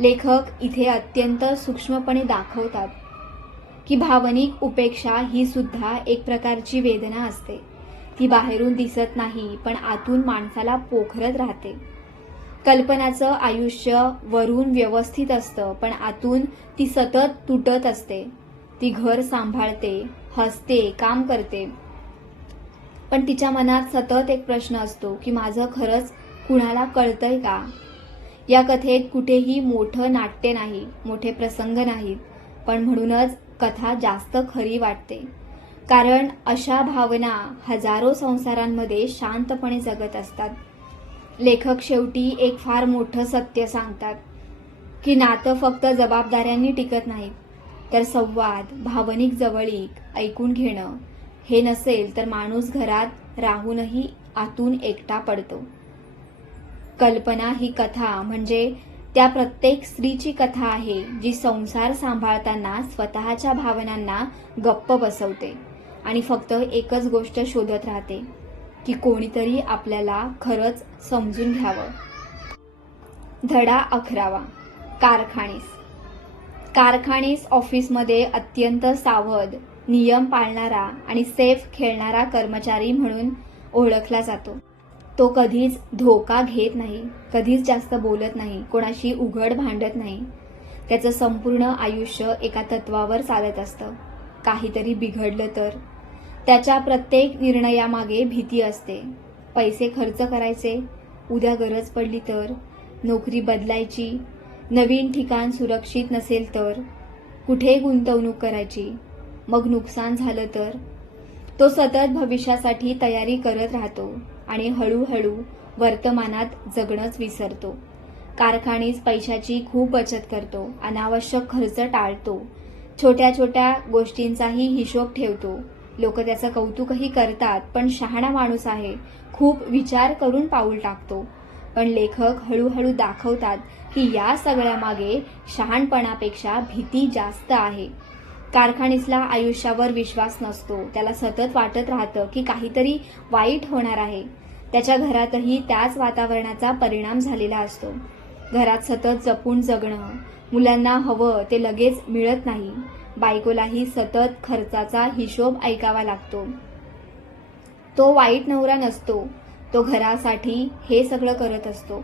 लेखक इथे अत्यंत सूक्ष्मपणे दाखवतात की भावनिक उपेक्षा ही सुद्धा एक प्रकारची वेदना असते. ती बाहेरून दिसत नाही, पण आतून माणसाला पोखरत राहते. कल्पनाचं आयुष्य वरून व्यवस्थित असतं, पण आतून ती सतत तुटत असते. ती घर सांभाळते, हसते, काम करते, पण तिच्या मनात सतत एक प्रश्न असतो की माझं खरंच कुणाला कळतंय का? या कथेत कुठेही मोठं नाट्य नाही, मोठे प्रसंग नाहीत, पण म्हणूनच कथा जास्त खरी वाटते, कारण अशा भावना हजारो संसारांमध्ये शांतपणे जगत असतात. लेखक शेवटी एक फार मोठं सत्य सांगतात की नातं फक्त जबाबदाऱ्यांनी टिकत नाहीत, तर संवाद, भावनिक जवळीक, ऐकून घेणं हे नसेल तर माणूस घरात राहूनही आतून एकटा पडतो. कल्पना ही कथा म्हणजे त्या प्रत्येक स्त्रीची कथा आहे जी संसार सांभाळताना स्वतःच्या भावनांना गप्प बसवते आणि फक्त एकच गोष्ट शोधत राहते की कोणीतरी आपल्याला खरंच समजून घ्यावं. धडा 11. कारखानीस ऑफिसमध्ये अत्यंत सावध, नियम पाळणारा आणि सेफ खेळणारा कर्मचारी म्हणून ओळखला जातो. तो कधीच धोका घेत नाही, कधीच जास्त बोलत नाही, कोणाशी उघड भांडत नाही. त्याचं संपूर्ण आयुष्य एका तत्वावर चालत असतं, काहीतरी बिघडलं तर. त्याच्या प्रत्येक निर्णयामागे भीती असते. पैसे खर्च करायचे, उद्या गरज पडली तर, नोकरी बदलायची, नवीन ठिकाण सुरक्षित नसेल तर, कुठे गुंतवणूक करायची, मग नुकसान झालं तर. तो सतत भविष्यासाठी तयारी करत राहतो आणि हळूहळू वर्तमानात जगणंच विसरतो. कारखानीस पैशाची खूप बचत करतो, अनावश्यक खर्च टाळतो, छोट्या छोट्या गोष्टींचाही हिशोब ठेवतो. लोक त्याचं कौतुकही करतात, पण शहाणा माणूस आहे, खूप विचार करून पाऊल टाकतो. पण लेखक हळूहळू दाखवतात की या सगळ्यामागे शहाणपणापेक्षा भीती जास्त आहे. कारखानीसला आयुष्यावर विश्वास नसतो. त्याला सतत वाटत राहतं की काहीतरी वाईट होणार आहे. त्याच्या घरातही त्याच वातावरणाचा परिणाम झालेला असतो. घरात सतत जपून जगणं, मुलांना हवं ते लगेच मिळत नाही, बायकोलाही सतत खर्चाचा हिशोब ऐकावा लागतो. तो वाईट नवरा नसतो, तो घरासाठी हे सगळं करत असतो.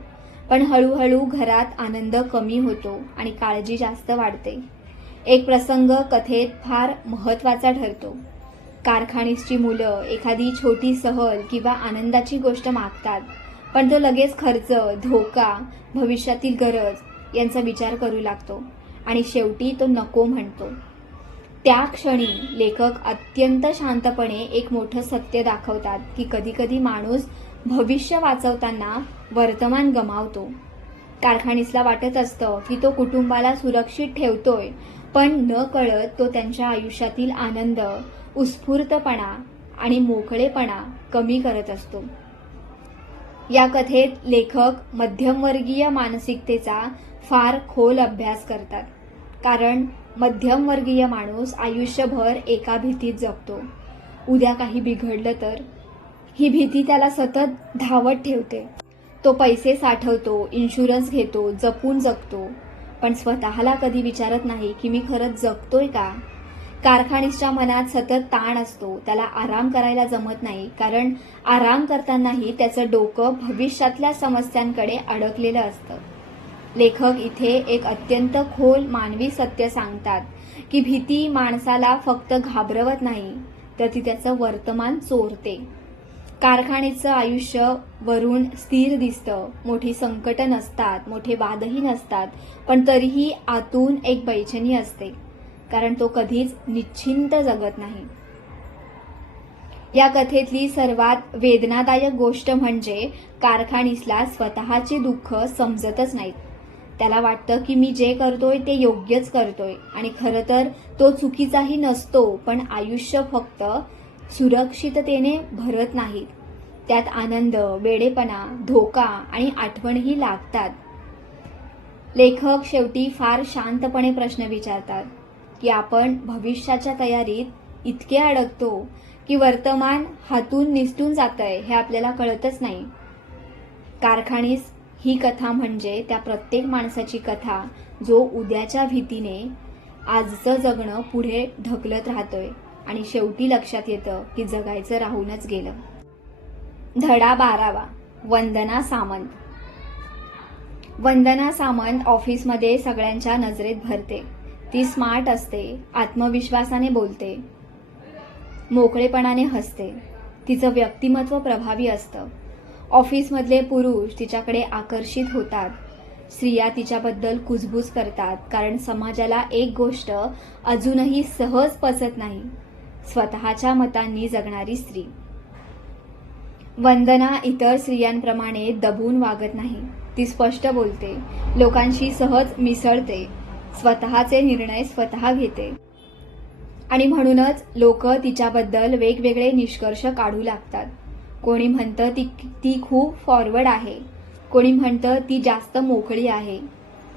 पण हळूहळू घरात आनंद कमी होतो आणि काळजी जास्त वाढते. एक प्रसंग कथेत फार महत्वाचा ठरतो. कारखानीसची मुलं एखादी छोटी सहल किंवा आनंदाची गोष्ट मागतात, पण तो लगेच खर्च, धोका, भविष्यातील गरज यांचा विचार करू लागतो आणि शेवटी तो नको म्हणतो. त्या क्षणी लेखक अत्यंत शांतपणे एक मोठं सत्य दाखवतात की कधीकधी माणूस भविष्य वाचवताना वर्तमान गमावतो. कारखानीसला वाटत असतं की तो कुटुंबाला सुरक्षित ठेवतोय, पण न कळत तो त्यांच्या आयुष्यातील आनंद, उत्स्फूर्तपणा आणि मोकळेपणा कमी करत असतो. या कथेत लेखक मध्यमवर्गीय मानसिकतेचा फार खोल अभ्यास करतात, कारण मध्यमवर्गीय माणूस आयुष्यभर एका भीतीत जगतो. उद्या काही बिघडलं तर. ही भीती त्याला सतत धावत ठेवते. तो पैसे साठवतो, इन्शुरन्स घेतो, जपून जगतो, पण स्वतःला कधी विचारत नाही की मी खरंच जगतोय का. कारखानीसच्या मनात सतत ताण असतो. त्याला आराम करायला जमत नाही, कारण आराम करतानाही त्याचं डोकं भविष्यातल्या समस्यांकडे अडकलेलं असतं. लेखक इथे एक अत्यंत खोल मानवी सत्य सांगतात की भीती माणसाला फक्त घाबरवत नाही, तर ती त्याचं वर्तमान चोरते. कारखानीचं आयुष्य वरून स्थिर दिसतं, मोठी संकट नसतात, मोठे वादही नसतात, पण तरीही आतून एक बैचेनी असते, कारण तो कधीच निश्चिंत जगत नाही. या कथेतली सर्वात वेदनादायक गोष्ट म्हणजे कारखानीसला स्वतःचे दुःख समजतच नाहीत. त्याला वाटतं की मी जे करतोय ते योग्यच करतोय आणि खरं तर तो चुकीचाही नसतो, पण आयुष्य फक्त सुरक्षिततेने भरत नाहीत. त्यात आनंद, वेडेपणा, धोका आणि आठवणही लागतात. लेखक शेवटी फार शांतपणे प्रश्न विचारतात की आपण भविष्याच्या तयारीत इतके अडकतो की वर्तमान हातून निसटून जातंय हे आपल्याला कळतच नाही. कारखानीस ही कथा म्हणजे त्या प्रत्येक माणसाची कथा जो उद्याच्या भीतीने आजचं जगणं पुढे ढकलत राहतोय आणि शेवटी लक्षात येतं की जगायचं राहूनच गेलं. धडा 12. वंदना सामंत. वंदना सामंत ऑफिसमध्ये सगळ्यांच्या नजरेत भरते. ती स्मार्ट असते, आत्मविश्वासाने बोलते, मोकळेपणाने हसते. तिचं व्यक्तिमत्व प्रभावी असतं. ऑफिसमधले पुरुष तिच्याकडे आकर्षित होतात. स्त्रिया तिच्याबद्दल कुजबूज करतात कारण समाजाला एक गोष्ट अजूनही सहज पचत नाही, स्वतःच्या मतांनी जगणारी स्त्री. वंदना इतर स्त्रियांप्रमाणे दबून वागत नाही. ती स्पष्ट बोलते, लोकांशी सहज मिसळते, स्वतःचे निर्णय स्वतः घेते आणि म्हणूनच लोक तिच्याबद्दल वेगवेगळे निष्कर्ष काढू लागतात. कोणी म्हणतं ती खूप फॉरवर्ड आहे, कोणी म्हणतं ती जास्त मोकळी आहे,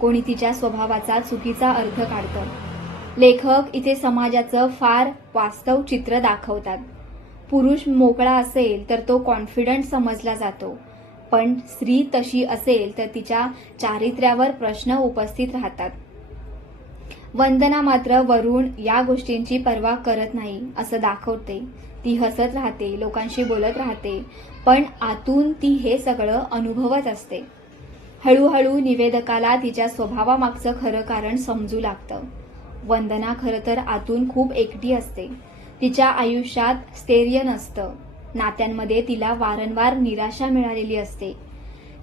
कोणी तिच्या स्वभावाचा चुकीचा अर्थ काढतं. लेखक इथे समाजाचं फार वास्तव चित्र दाखवतात. पुरुष मोकळा असेल तर तो कॉन्फिडंट समजला जातो, पण स्त्री तशी असेल तर तिच्या चारित्र्यावर प्रश्न उपस्थित राहतात. वंदना मात्र वरून या गोष्टींची पर्वा करत नाही असं दाखवते. ती हसत राहते, लोकांशी बोलत राहते, पण आतून ती हे सगळं अनुभवत असते. हळूहळू निवेदकाला तिच्या स्वभावामागचं खरं कारण समजू लागतं. वंदना खरं तर आतून खूप एकटी असते. तिच्या आयुष्यात स्थैर्य नसतं. नात्यांमध्ये तिला वारंवार निराशा मिळालेली असते.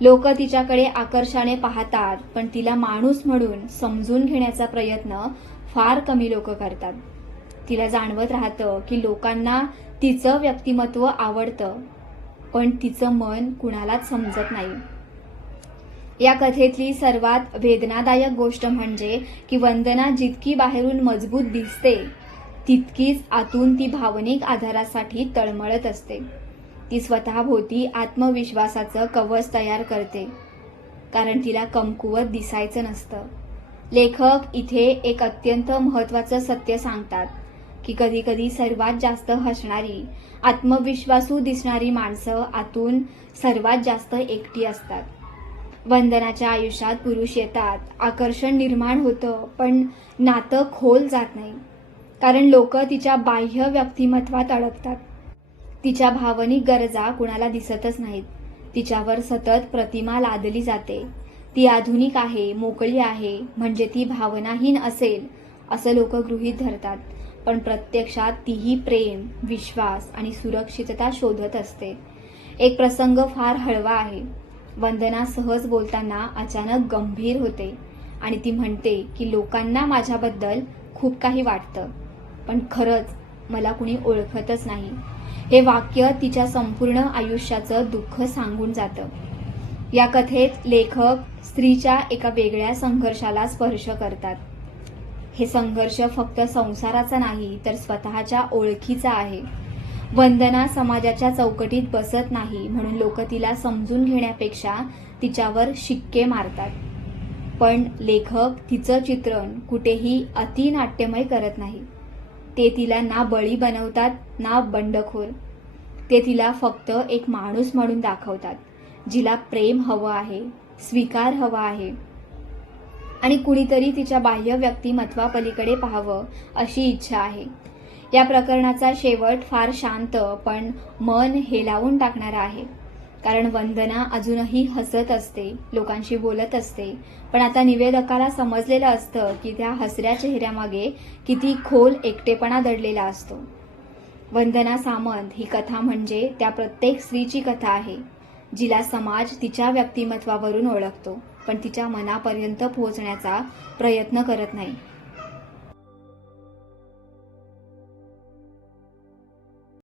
लोक तिच्याकडे आकर्षाने पाहतात, पण तिला माणूस म्हणून समजून घेण्याचा प्रयत्न फार कमी लोक करतात. तिला जाणवत राहतं की लोकांना तिचं व्यक्तिमत्व आवडतं, पण तिचं मन कुणालाच समजत नाही. या कथेतली सर्वात वेदनादायक गोष्ट म्हणजे की वंदना जितकी बाहेरून मजबूत दिसते, तितकीच आतून ती भावनिक आधारासाठी तळमळत असते. ती स्वतःभोवती आत्मविश्वासाचं कवच तयार करते, कारण तिला कमकुवत दिसायचं नसतं. लेखक इथे एक अत्यंत महत्त्वाचं सत्य सांगतात की कधीकधी सर्वात जास्त हसणारी, आत्मविश्वासू दिसणारी माणसं आतून सर्वात जास्त एकटी असतात. वंदनाच्या आयुष्यात पुरुष येतात, आकर्षण निर्माण होतं, पण नातं खोल जात नाही, कारण लोक तिच्या बाह्य व्यक्तिमत्वात अडकतात. तिच्या भावनिक गरजा कुणाला दिसतच नाहीत. तिच्यावर सतत प्रतिमा लादली जाते. ती आधुनिक आहे, मोकळी आहे, म्हणजे ती भावनाहीन असेल असं लोक गृहीत धरतात, पण प्रत्यक्षात तीही प्रेम, विश्वास आणि सुरक्षितता शोधत असते. एक प्रसंग फार हळवा आहे. वंदना सहज बोलताना अचानक गंभीर होते आणि ती म्हणते की लोकांना माझ्याबद्दल खूप काही वाटतं, पण खरंच मला कुणी ओळखतच नाही. हे वाक्य तिच्या संपूर्ण आयुष्याचं दुःख सांगून जातं. या कथेत लेखक स्त्रीच्या एका वेगळ्या संघर्षाला स्पर्श करतात. हे संघर्ष फक्त संसाराचा नाही तर स्वतःच्या ओळखीचा आहे. वंदना समाजाच्या चौकटीत बसत नाही म्हणून लोक तिला समजून घेण्यापेक्षा तिच्यावर शिक्के मारतात. पण लेखक तिचं चित्रण कुठेही अतिनाट्यमय करत नाही. ते तिला ना बळी बनवतात ना बंडखोर. ते तिला फक्त एक माणूस म्हणून दाखवतात, जिला प्रेम हवं आहे, स्वीकार हवा आहे आणि कुणीतरी तिच्या बाह्य व्यक्तिमत्वापलीकडे पाहावं अशी इच्छा आहे. या प्रकरणाचा शेवट फार शांत पण मन हेलावून टाकणारा आहे, कारण वंदना अजूनही हसत असते, लोकांशी बोलत असते, पण आता निवेदकाला समजलेलं असतं की त्या हसऱ्या चेहऱ्यामागे किती खोल एकटेपणा दडलेला असतो. वंदना सामंत ही कथा म्हणजे त्या प्रत्येक स्त्रीची कथा आहे, जिला समाज तिच्या व्यक्तिमत्वावरून ओळखतो, पण तिच्या मनापर्यंत पोहोचण्याचा प्रयत्न करत नाही.